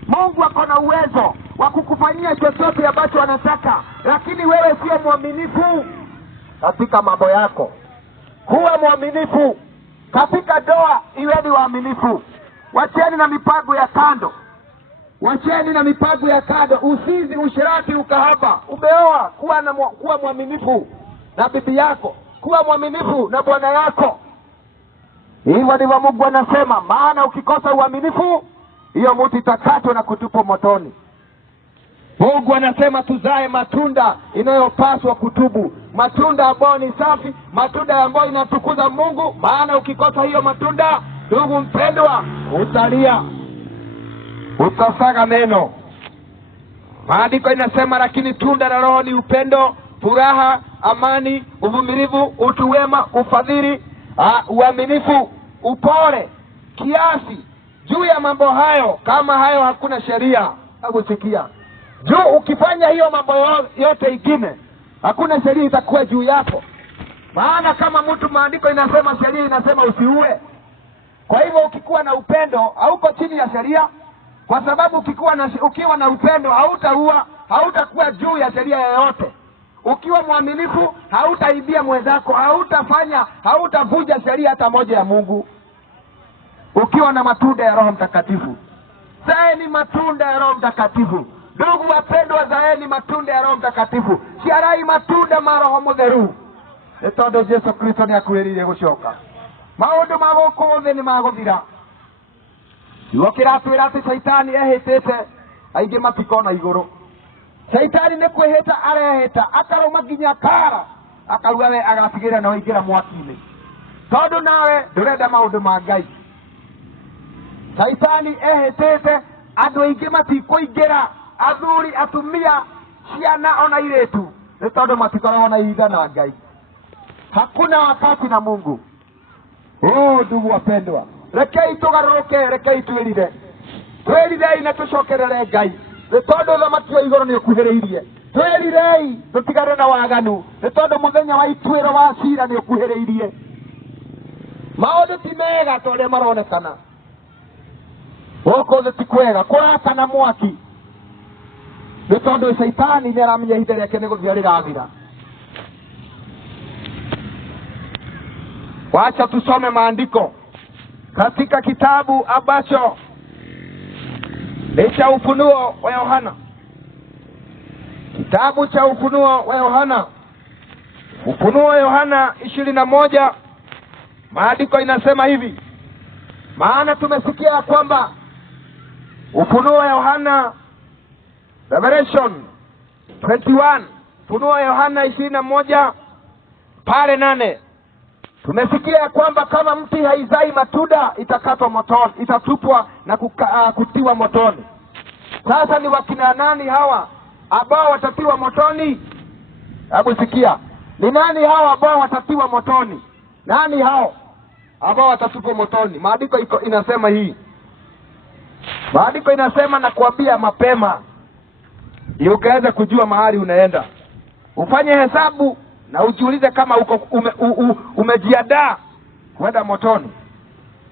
Mungu ako na uwezo wa kukufanyia chochote ambacho anataka, lakini wewe sio mwaminifu katika mambo yako. Kuwa mwaminifu katika ndoa, iweni waaminifu. Wacheni na mipango ya kando. Wacheni na mipango ya kando. Usizi, usherati, ukahaba. Umeoa, kuwa mwaminifu na bibi yako. Kuwa mwaminifu na bwana yako. Hivyo ndivyo Mungu anasema. Maana ukikosa uaminifu, hiyo mti itakatwa na kutupwa motoni. Mungu anasema tuzae matunda inayopaswa kutubu. Matunda ambayo ni safi, matunda ambayo inatukuza Mungu. Maana ukikosa hiyo matunda, ndugu mpendwa, utalia, utasaga meno. Maandiko inasema lakini tunda la Roho ni upendo, furaha, amani, uvumilivu, utu wema, ufadhili, uaminifu, upole, kiasi. Juu ya mambo hayo, kama hayo hakuna sheria. Nakusikia. Juu ukifanya hiyo mambo yote ingine, hakuna sheria itakuwa juu yako. Maana kama mtu, maandiko inasema, sheria inasema usiue. Kwa hivyo ukikuwa na upendo, hauko chini ya sheria. Kwa sababu ukiwa na upendo, hautaua, hautakuwa juu ya sheria yoyote. Ukiwa mwaminifu, hautaibia mwenzako, hautavunja sheria hata moja ya Mungu. Ukiwa na matunda ya Roho Mtakatifu. Zaeni matunda ya Roho Mtakatifu. Ndugu wapendwa, zaeni matunda ya Roho Mtakatifu. Ciarai matunda ma Roho Mutheru. Etondo Yesu Kristo ni akwirire gucoka. Maundu ma guku thi ni maguthira. Yokira twira ati Saitani ehitete aingi matikona iguru. Saitani ni kwihita arehita, akaruma nginya kara, akaruga we agatigira na waingira mwaki-ini. Tondu nawe ndurenda maundu ma Ngai. Saitani ehitete, andu aingi matikuingira, athuri, atumia, ciana ona iretu, ni tondu matikoragwo na ihinda na Ngai. Hakuna wakati na Mungu. Ndugu wapendwa, rekei tugaruke, rekei twirire na tucokerere Ngai, nĩ tondũ ũthamaki wa igũrũ nĩ ũkuhĩrĩirie. Twĩrirei tũtigane na waganu, nĩ tondũ mũthenya wa ituĩro wa cira nĩ ũkuhĩrĩirie. Maũndũ ti mega ta ũrĩa maronekana gũkũ thĩ, ti kwega, kũrakana mwaki, nĩ tondũ Shaitani nĩ aramenya ihinda rĩake nĩ gũthira rĩrathira. Wacha tusome maandiko katika kitabu ambacho ni cha Ufunuo wa Yohana. Kitabu cha Ufunuo wa Yohana, Ufunuo wa Yohana 21. Maandiko inasema hivi, maana tumesikia kwamba Ufunuo wa Yohana, Revelation 21, Ufunuo wa Yohana 21 pale 8. Tumesikia kwamba kama mti haizai matunda itakatwa motoni, itatupwa na kutiwa motoni. Sasa ni wakina nani hawa ambao watatiwa motoni? Hebu sikia, ni nani hawa ambao watatiwa motoni? Nani hao ambao watatupwa motoni? Maandiko inasema hii. Maandiko inasema, na kuambia mapema ili ukaweza kujua mahali unaenda. Ufanye hesabu na ujiulize kama umejiandaa kwenda motoni.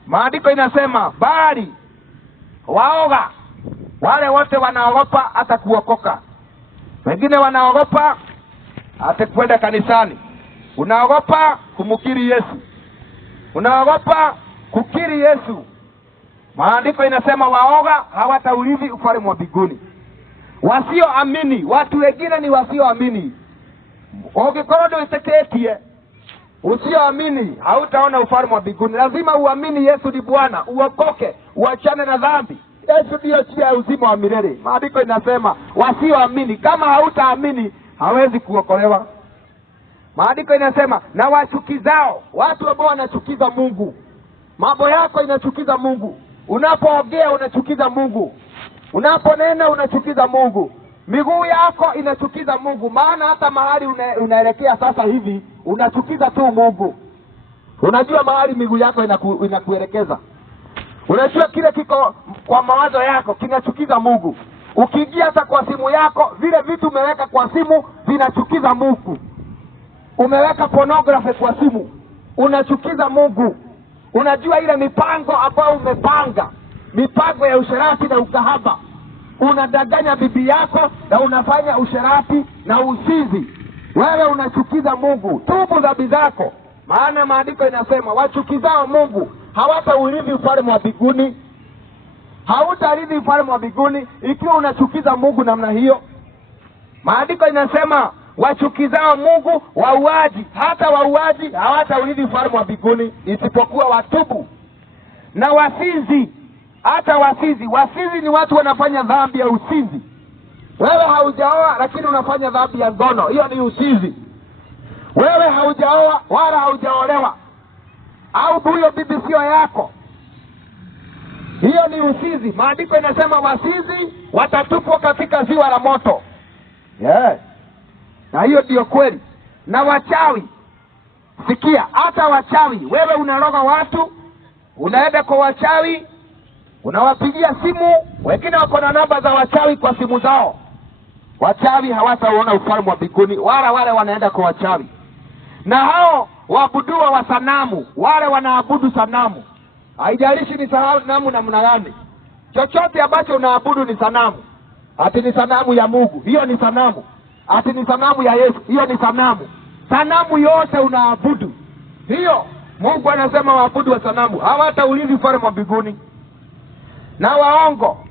Maandiko inasema, bali waoga wale wote wanaogopa hata kuokoka. Wengine wanaogopa hata kwenda kanisani. Unaogopa kumkiri Yesu, unaogopa kukiri Yesu. Maandiko inasema waoga hawataurithi ufalme wa mbinguni. Wasioamini, watu wengine ni wasioamini. Ukikorwa ndio uteketie, usioamini hautaona ufalme wa mbinguni. Lazima uamini Yesu ni Bwana, uokoke, uachane na dhambi. Yesu ndiyo njia ya uzima wa milele. Maandiko inasema wasioamini, kama hautaamini hawezi kuokolewa. Maandiko inasema na wachukizao, watu ambao wanachukiza Mungu. Mambo yako inachukiza Mungu. Unapoongea unachukiza Mungu. Unaponena unachukiza Mungu. Miguu yako inachukiza Mungu, maana hata mahali unaelekea sasa hivi unachukiza tu Mungu. Unajua mahali miguu yako inakuelekeza. Unajua kile kiko kwa mawazo yako kinachukiza Mungu. Ukiingia hata kwa simu yako, vile vitu umeweka kwa simu vinachukiza Mungu. Umeweka pornography kwa simu, unachukiza Mungu. Unajua ile mipango ambayo umepanga, mipango ya usherati na ukahaba, unadanganya bibi yako na unafanya usherati na uzinzi, wewe unachukiza Mungu. Tubu dhambi zako, maana maandiko inasema wachukizao Mungu hawataurithi ufalme wa mbinguni. Hautarithi ufalme wa mbinguni ikiwa unachukiza Mungu namna hiyo. Maandiko inasema wachukizao Mungu, wauaji, hata wauaji hawataurithi ufalme wa mbinguni isipokuwa watubu. Na wasinzi, hata wasinzi. Wasinzi ni watu wanafanya dhambi ya usinzi. Wewe haujaoa lakini unafanya dhambi ya ngono, hiyo ni usinzi. Wewe haujaoa wala haujaolewa, au huyo bibi sio yako, hiyo ni usinzi. Maandiko inasema wasinzi watatupwa katika ziwa la moto. Na hiyo ndio kweli. Na wachawi, sikia, hata wachawi, wewe unaroga watu, unaenda kwa wachawi, unawapigia simu, wengine wako na namba za wachawi kwa simu zao. Wachawi hawataona ufalme wa mbinguni, wale wanaenda kwa wachawi. Na hao waabuduwa wa sanamu, wale wanaabudu sanamu, haijalishi ni sanamu namna gani, chochote ambacho unaabudu ni sanamu. Ati ni sanamu ya Mungu, hiyo ni sanamu. Ati ni sanamu ya Yesu, hiyo ni sanamu. Sanamu yote unaabudu, hiyo Mungu anasema waabudu wa sanamu hawataurithi ufalme wa mbinguni. Na waongo,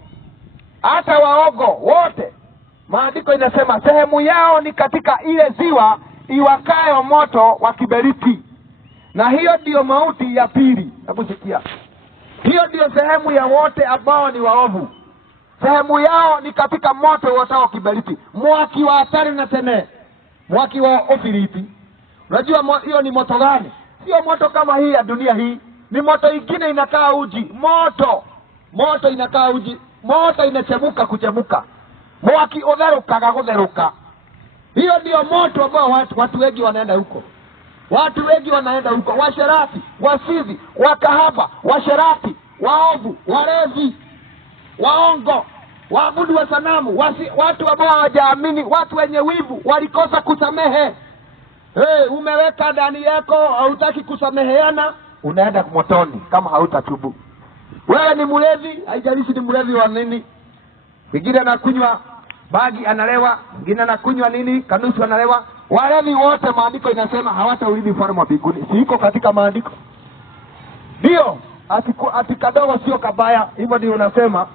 hata waongo wote, maandiko inasema sehemu yao ni katika ile ziwa iwakayo moto wa kiberiti. Na hiyo ndiyo mauti ya pili. Hebu sikia, hiyo ndiyo sehemu ya wote ambao ni waovu. Sehemu yao ni katika moto uwakao kiberiti, mwaki wa hatari na tene, mwaki wa ofiriti. Unajua hiyo ni moto gani? Sio moto kama hii ya dunia hii, ni moto ingine inakaa uji. Moto inakaa uji, moto inachemuka kuchemuka, mwaki udheruka. Hiyo ndio moto ambao watu wengi wanaenda huko. Watu wengi wanaenda huko, washerati, wasizi, wakahaba, washerati, waovu, walevi, waongo, waabudu wa sanamu, watu ambao hawajaamini, watu wenye wivu, walikosa kusamehe. Umeweka ndani yako, hautaki kusameheana, unaenda motoni kama hautatubu. Wewe ni mlevi, haijalishi ni mlevi wa nini. Mwingine anakunywa bagi analewa, mwingine anakunywa nini, kanusu analewa. Walevi wote maandiko inasema hawataurithi ufalme wa mbinguni. Si iko katika maandiko? Ndio, ati kadogo sio kabaya. Hivyo ndio unasema.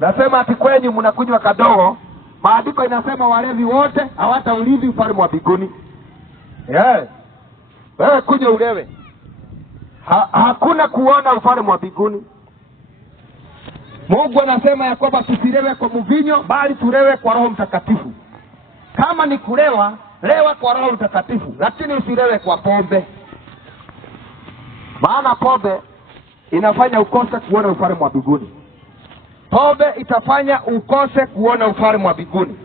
Nasema ati kwenyu mnakunywa kadogo, maandiko inasema walevi wote hawataurithi ufalme wa mbinguni. Wewe kunywa ulewe, hakuna kuona ufalme wa mbinguni. Mungu anasema ya kwamba tusilewe kwa mvinyo, bali tulewe kwa Roho Mtakatifu. Kama ni kulewa, lewa kwa Roho Mtakatifu, lakini usilewe kwa pombe. Maana pombe inafanya ukose kuona ufalme wa mbinguni. Pombe itafanya ukose kuona ufalme wa mbinguni.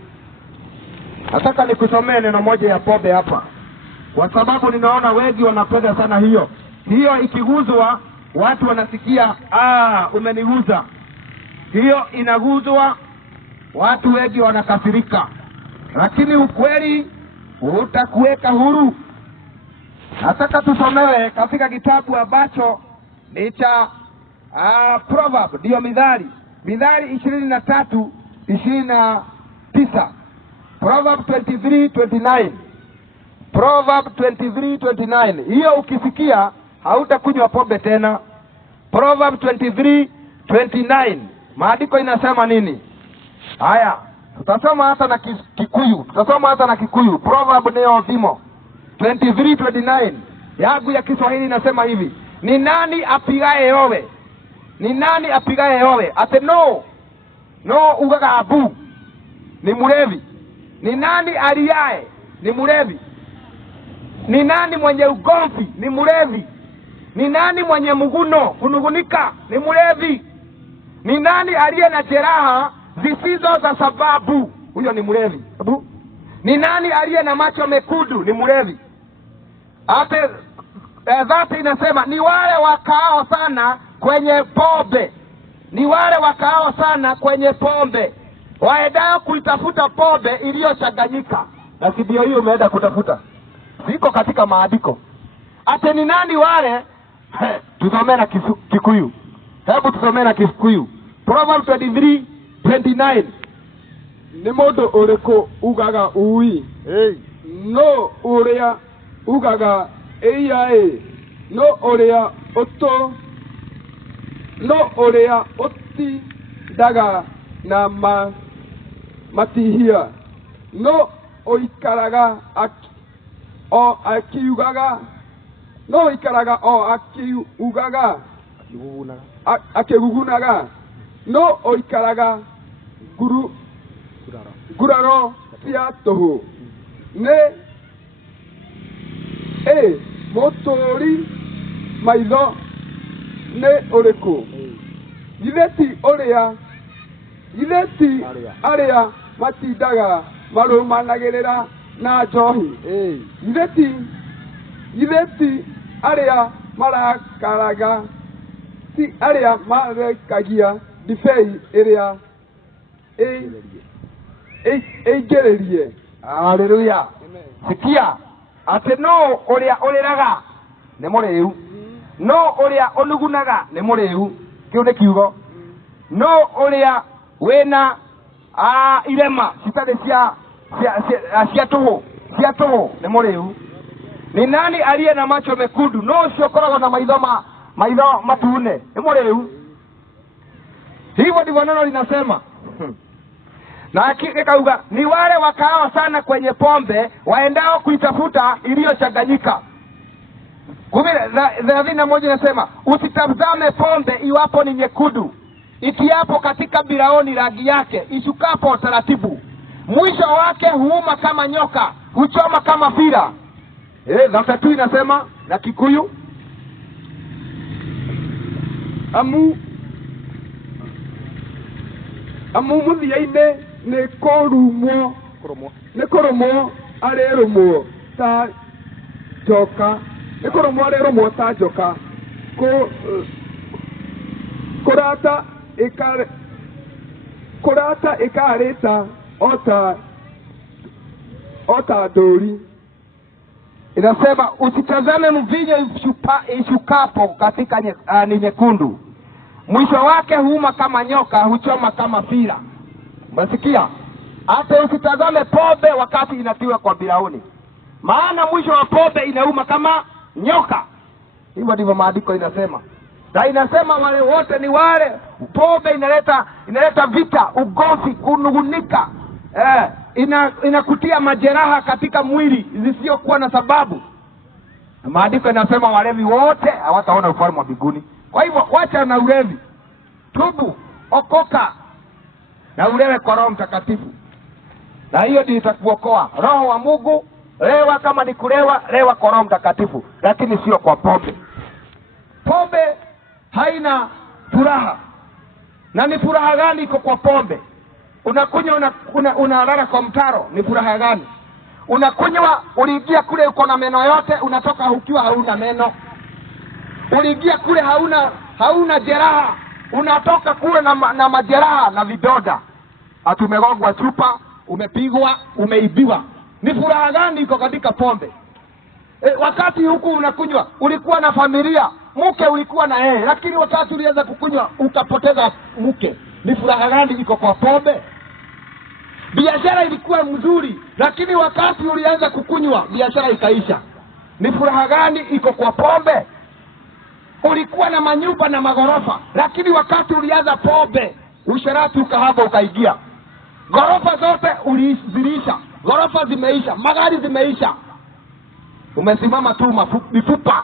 Nataka nikusomee neno moja ya pombe hapa, kwa sababu ninaona wengi wanapenda sana hiyo. Hiyo ikiguzwa watu wanasikia umeniguza. Hiyo inaguzwa watu wengi wanakasirika, lakini ukweli utakuweka huru. Nataka tusomewe katika kitabu ambacho ni cha Proverb, ndio Mithali 23:29. Proverb 23:29. Proverb 23:29. Hiyo ukisikia hautakunywa pombe tena. Proverb 23:29. Maandiko inasema nini? Haya, tutasoma hata na Kikuyu. Proverb ni Othimo 23:29. Yangu ya Kiswahili inasema hivi: ni nani apigaye yowe? Ni nani apigaye yowe? Ate no ugaga abu, ni mlevi. Ni nani aliaye? Ni mlevi. Ni nani mwenye ugomvi? Ni mlevi. Ni nani mwenye mguno, kunugunika? Ni mlevi. Ni nani aliye na jeraha zisizo za sababu? Huyo ni mlevi. Ni nani aliye na macho mekundu? Ni mlevi. Hata dhati inasema ni wale wakaao sana kwenye pombe. Ni wale wakaao sana kwenye pombe, waendao kuitafuta pombe iliyochanganyika. Na ndio hiyo umeenda kutafuta. Ziko katika maandiko. Ate ni nani wale? Tusomee na Kikuyu. Hebu tusomee na Kikuyu. Proverbs 23:29. Ni mundu uriko ugaga ui? No uria ugaga eiae? No uria uti daga na matihia? No oikaraga akiugaga? No oikaraga akiugaga akigugunaga? No oikaraga guraro cia tuhu? Ne mutori maitho ne uriku? Githeti aria matindaga marumanagirira na njohi? Githeti aria marakaraga si aria marekagia ndibei iria eigererie? Haleluya. Sikia, ate no uria uriraga ni muriu, no uria unugunaga ni muriu. Kiu ni kiugo. No uria wena irema citari cia tuhu ni muriu. Ni nani aliye na macho mekundu? No ucio koragwo na maitho matune ni muriu. Hivyo ndivyo neno linasema. Na akikauga ni wale wakao sana kwenye pombe, waendao kuitafuta iliyochanganyika. 31 inasema usitazame pombe iwapo ni nyekundu, ikiapo katika biraoni rangi yake, ishukapo taratibu. Mwisho wake huuma kama nyoka, huchoma kama fira. 32 inasema na Kikuyu, amu muthiaine ni kurumo arerumwo joka ikoromwo rĩrũmwo ta njoka kũrata ĩkarĩta ota ndũri. Inasema usitazame mvinyo ishukapo katika ni nyekundu, mwisho wake huuma kama nyoka, huchoma kama fira. Umesikia? Hata usitazame pombe wakati inatiwa kwa birauni, maana mwisho wa pombe inauma kama nyoka. Hivyo ndivyo maandiko inasema. Na inasema wale wote ni wale, pombe inaleta vita, ugomvi, kunungunika, inakutia majeraha katika mwili zisizokuwa na sababu. Maandiko inasema walevi wote hawataona ufalme wa mbinguni. Kwa hivyo wacha na ulevi, tubu, okoka na ulewe kwa Roho Mtakatifu, na hiyo ndio itakuokoa. Roho wa Mungu, lewa kama ni kulewa, lewa kwa Roho Mtakatifu, lakini sio kwa pombe. Pombe haina furaha. Na ni furaha gani iko kwa pombe? Unakunywa unalala kwa mtaro, ni furaha gani? Unakunywa, uliingia kule uko na meno yote, unatoka ukiwa hauna meno. Uliingia kule hauna jeraha, unatoka kule na majeraha na vidonda. Atumegongwa chupa, umepigwa, umeibiwa. Ni furaha gani iko katika pombe? Wakati huku unakunywa ulikuwa na familia, mke ulikuwa na yeye, lakini wakati ulianza kukunywa ukapoteza mke. Ni furaha gani iko kwa pombe? Biashara ilikuwa mzuri, lakini wakati ulianza kukunywa biashara ikaisha. Ni furaha gani iko kwa pombe? Ulikuwa na manyumba na magorofa, lakini wakati ulianza pombe, usherati ukahaba ukaingia. Gorofa zote ulizilisha, gorofa zimeisha, magari zimeisha. Umesimama tu mifupa.